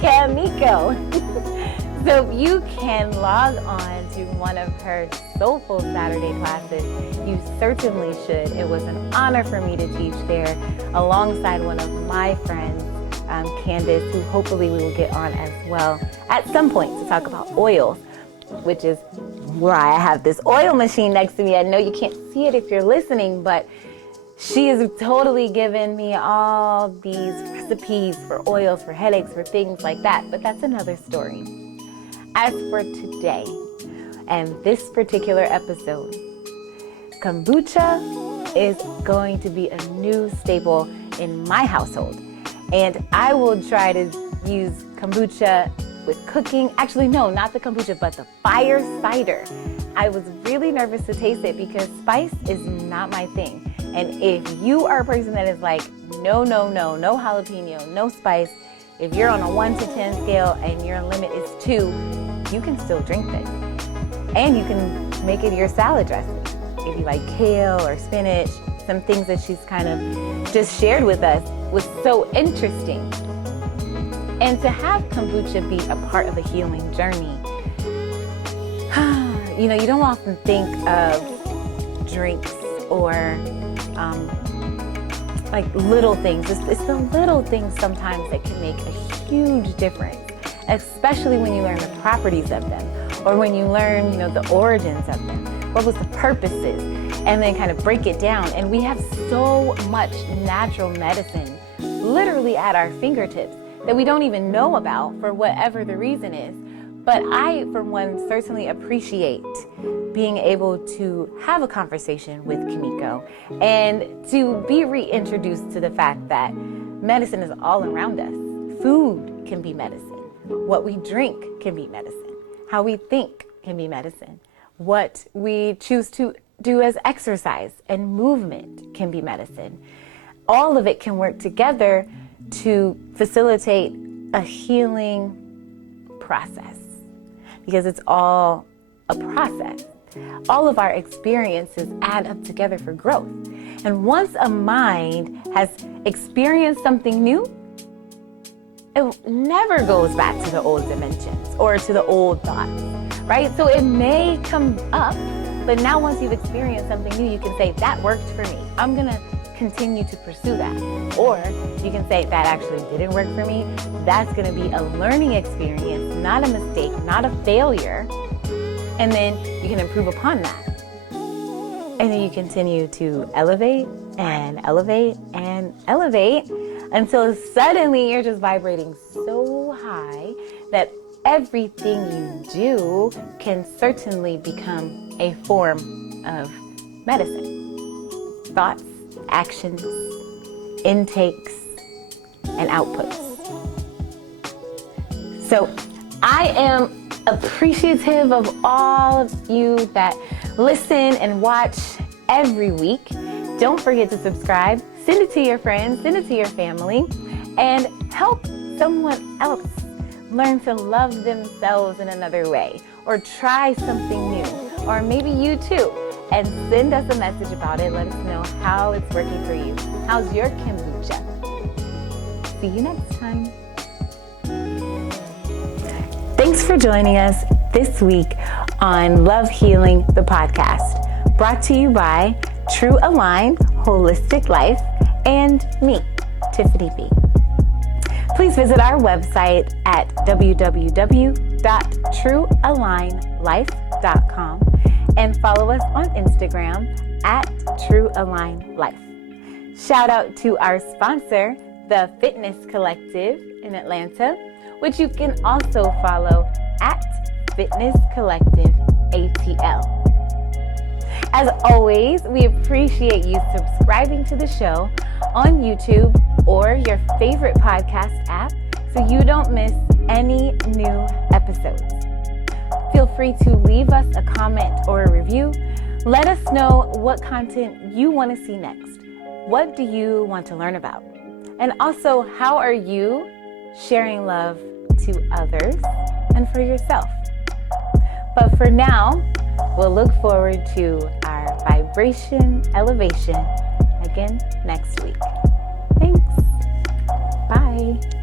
Kemiko. So you can log on to one of her Soulful Saturday classes. You certainly should. It was an honor for me to teach there alongside one of my friends, Candace, who hopefully we will get on as well at some point to talk about oils, which is why I have this oil machine next to me. I know you can't see it if you're listening, but she has totally given me all these recipes for oils, for headaches, for things like that, but that's another story. As for today and this particular episode, kombucha is going to be a new staple in my household. And I will try to use kombucha with cooking. Actually, no, not the kombucha, but the fire cider. I was really nervous to taste it because spice is not my thing. And if you are a person that is like, no jalapeno, no spice, if you're on a 1 to 10 scale and your limit is 2, you can still drink this. And you can make it your salad dressing. If you like kale or spinach, some things that she's kind of just shared with us was so interesting. And to have kombucha be a part of a healing journey, you don't often think of drinks or like little things. It's the little things sometimes that can make a huge difference, especially when you learn the properties of them, or when you learn, the origins of them. What was the purposes? And then kind of break it down. And we have so much natural medicine literally at our fingertips that we don't even know about for whatever the reason is. But I, for one, certainly appreciate being able to have a conversation with Kemiko and to be reintroduced to the fact that medicine is all around us. Food can be medicine. What we drink can be medicine. How we think can be medicine. What we choose to do as exercise and movement can be medicine. All of it can work together to facilitate a healing process, because it's all a process. All of our experiences add up together for growth. And once a mind has experienced something new, it never goes back to the old dimensions or to the old thoughts, right? So it may come up, but now once you've experienced something new, you can say, that worked for me. I'm gonna continue to pursue that. Or you can say, that actually didn't work for me. That's gonna be a learning experience, not a mistake, not a failure. And then you can improve upon that. And then you continue to elevate and elevate and elevate until suddenly you're just vibrating so high that everything you do can certainly become a form of medicine. Thoughts, actions, intakes, and outputs. So I am appreciative of all of you that listen and watch every week. Don't forget to subscribe, send it to your friends, send it to your family, and help someone else learn to love themselves in another way, or try something new, or maybe you too, and send us a message about it. Let us know how it's working for you. How's your kombucha? See you next time. Thanks for joining us this week on Love Healing, the podcast, brought to you by True Align Holistic Life and me, Tiffany B. Please visit our website at www.truealignlife.com and follow us on Instagram at True Align Life. Shout out to our sponsor, the Fitness Collective in Atlanta, which you can also follow at Fitness Collective ATL. As always, we appreciate you subscribing to the show on YouTube or your favorite podcast app so you don't miss any new episodes. Feel free to leave us a comment or a review. Let us know what content you want to see next. What do you want to learn about? And also, how are you sharing love to others and for yourself? But for now, we'll look forward to our vibration elevation again next week. Thanks. Bye.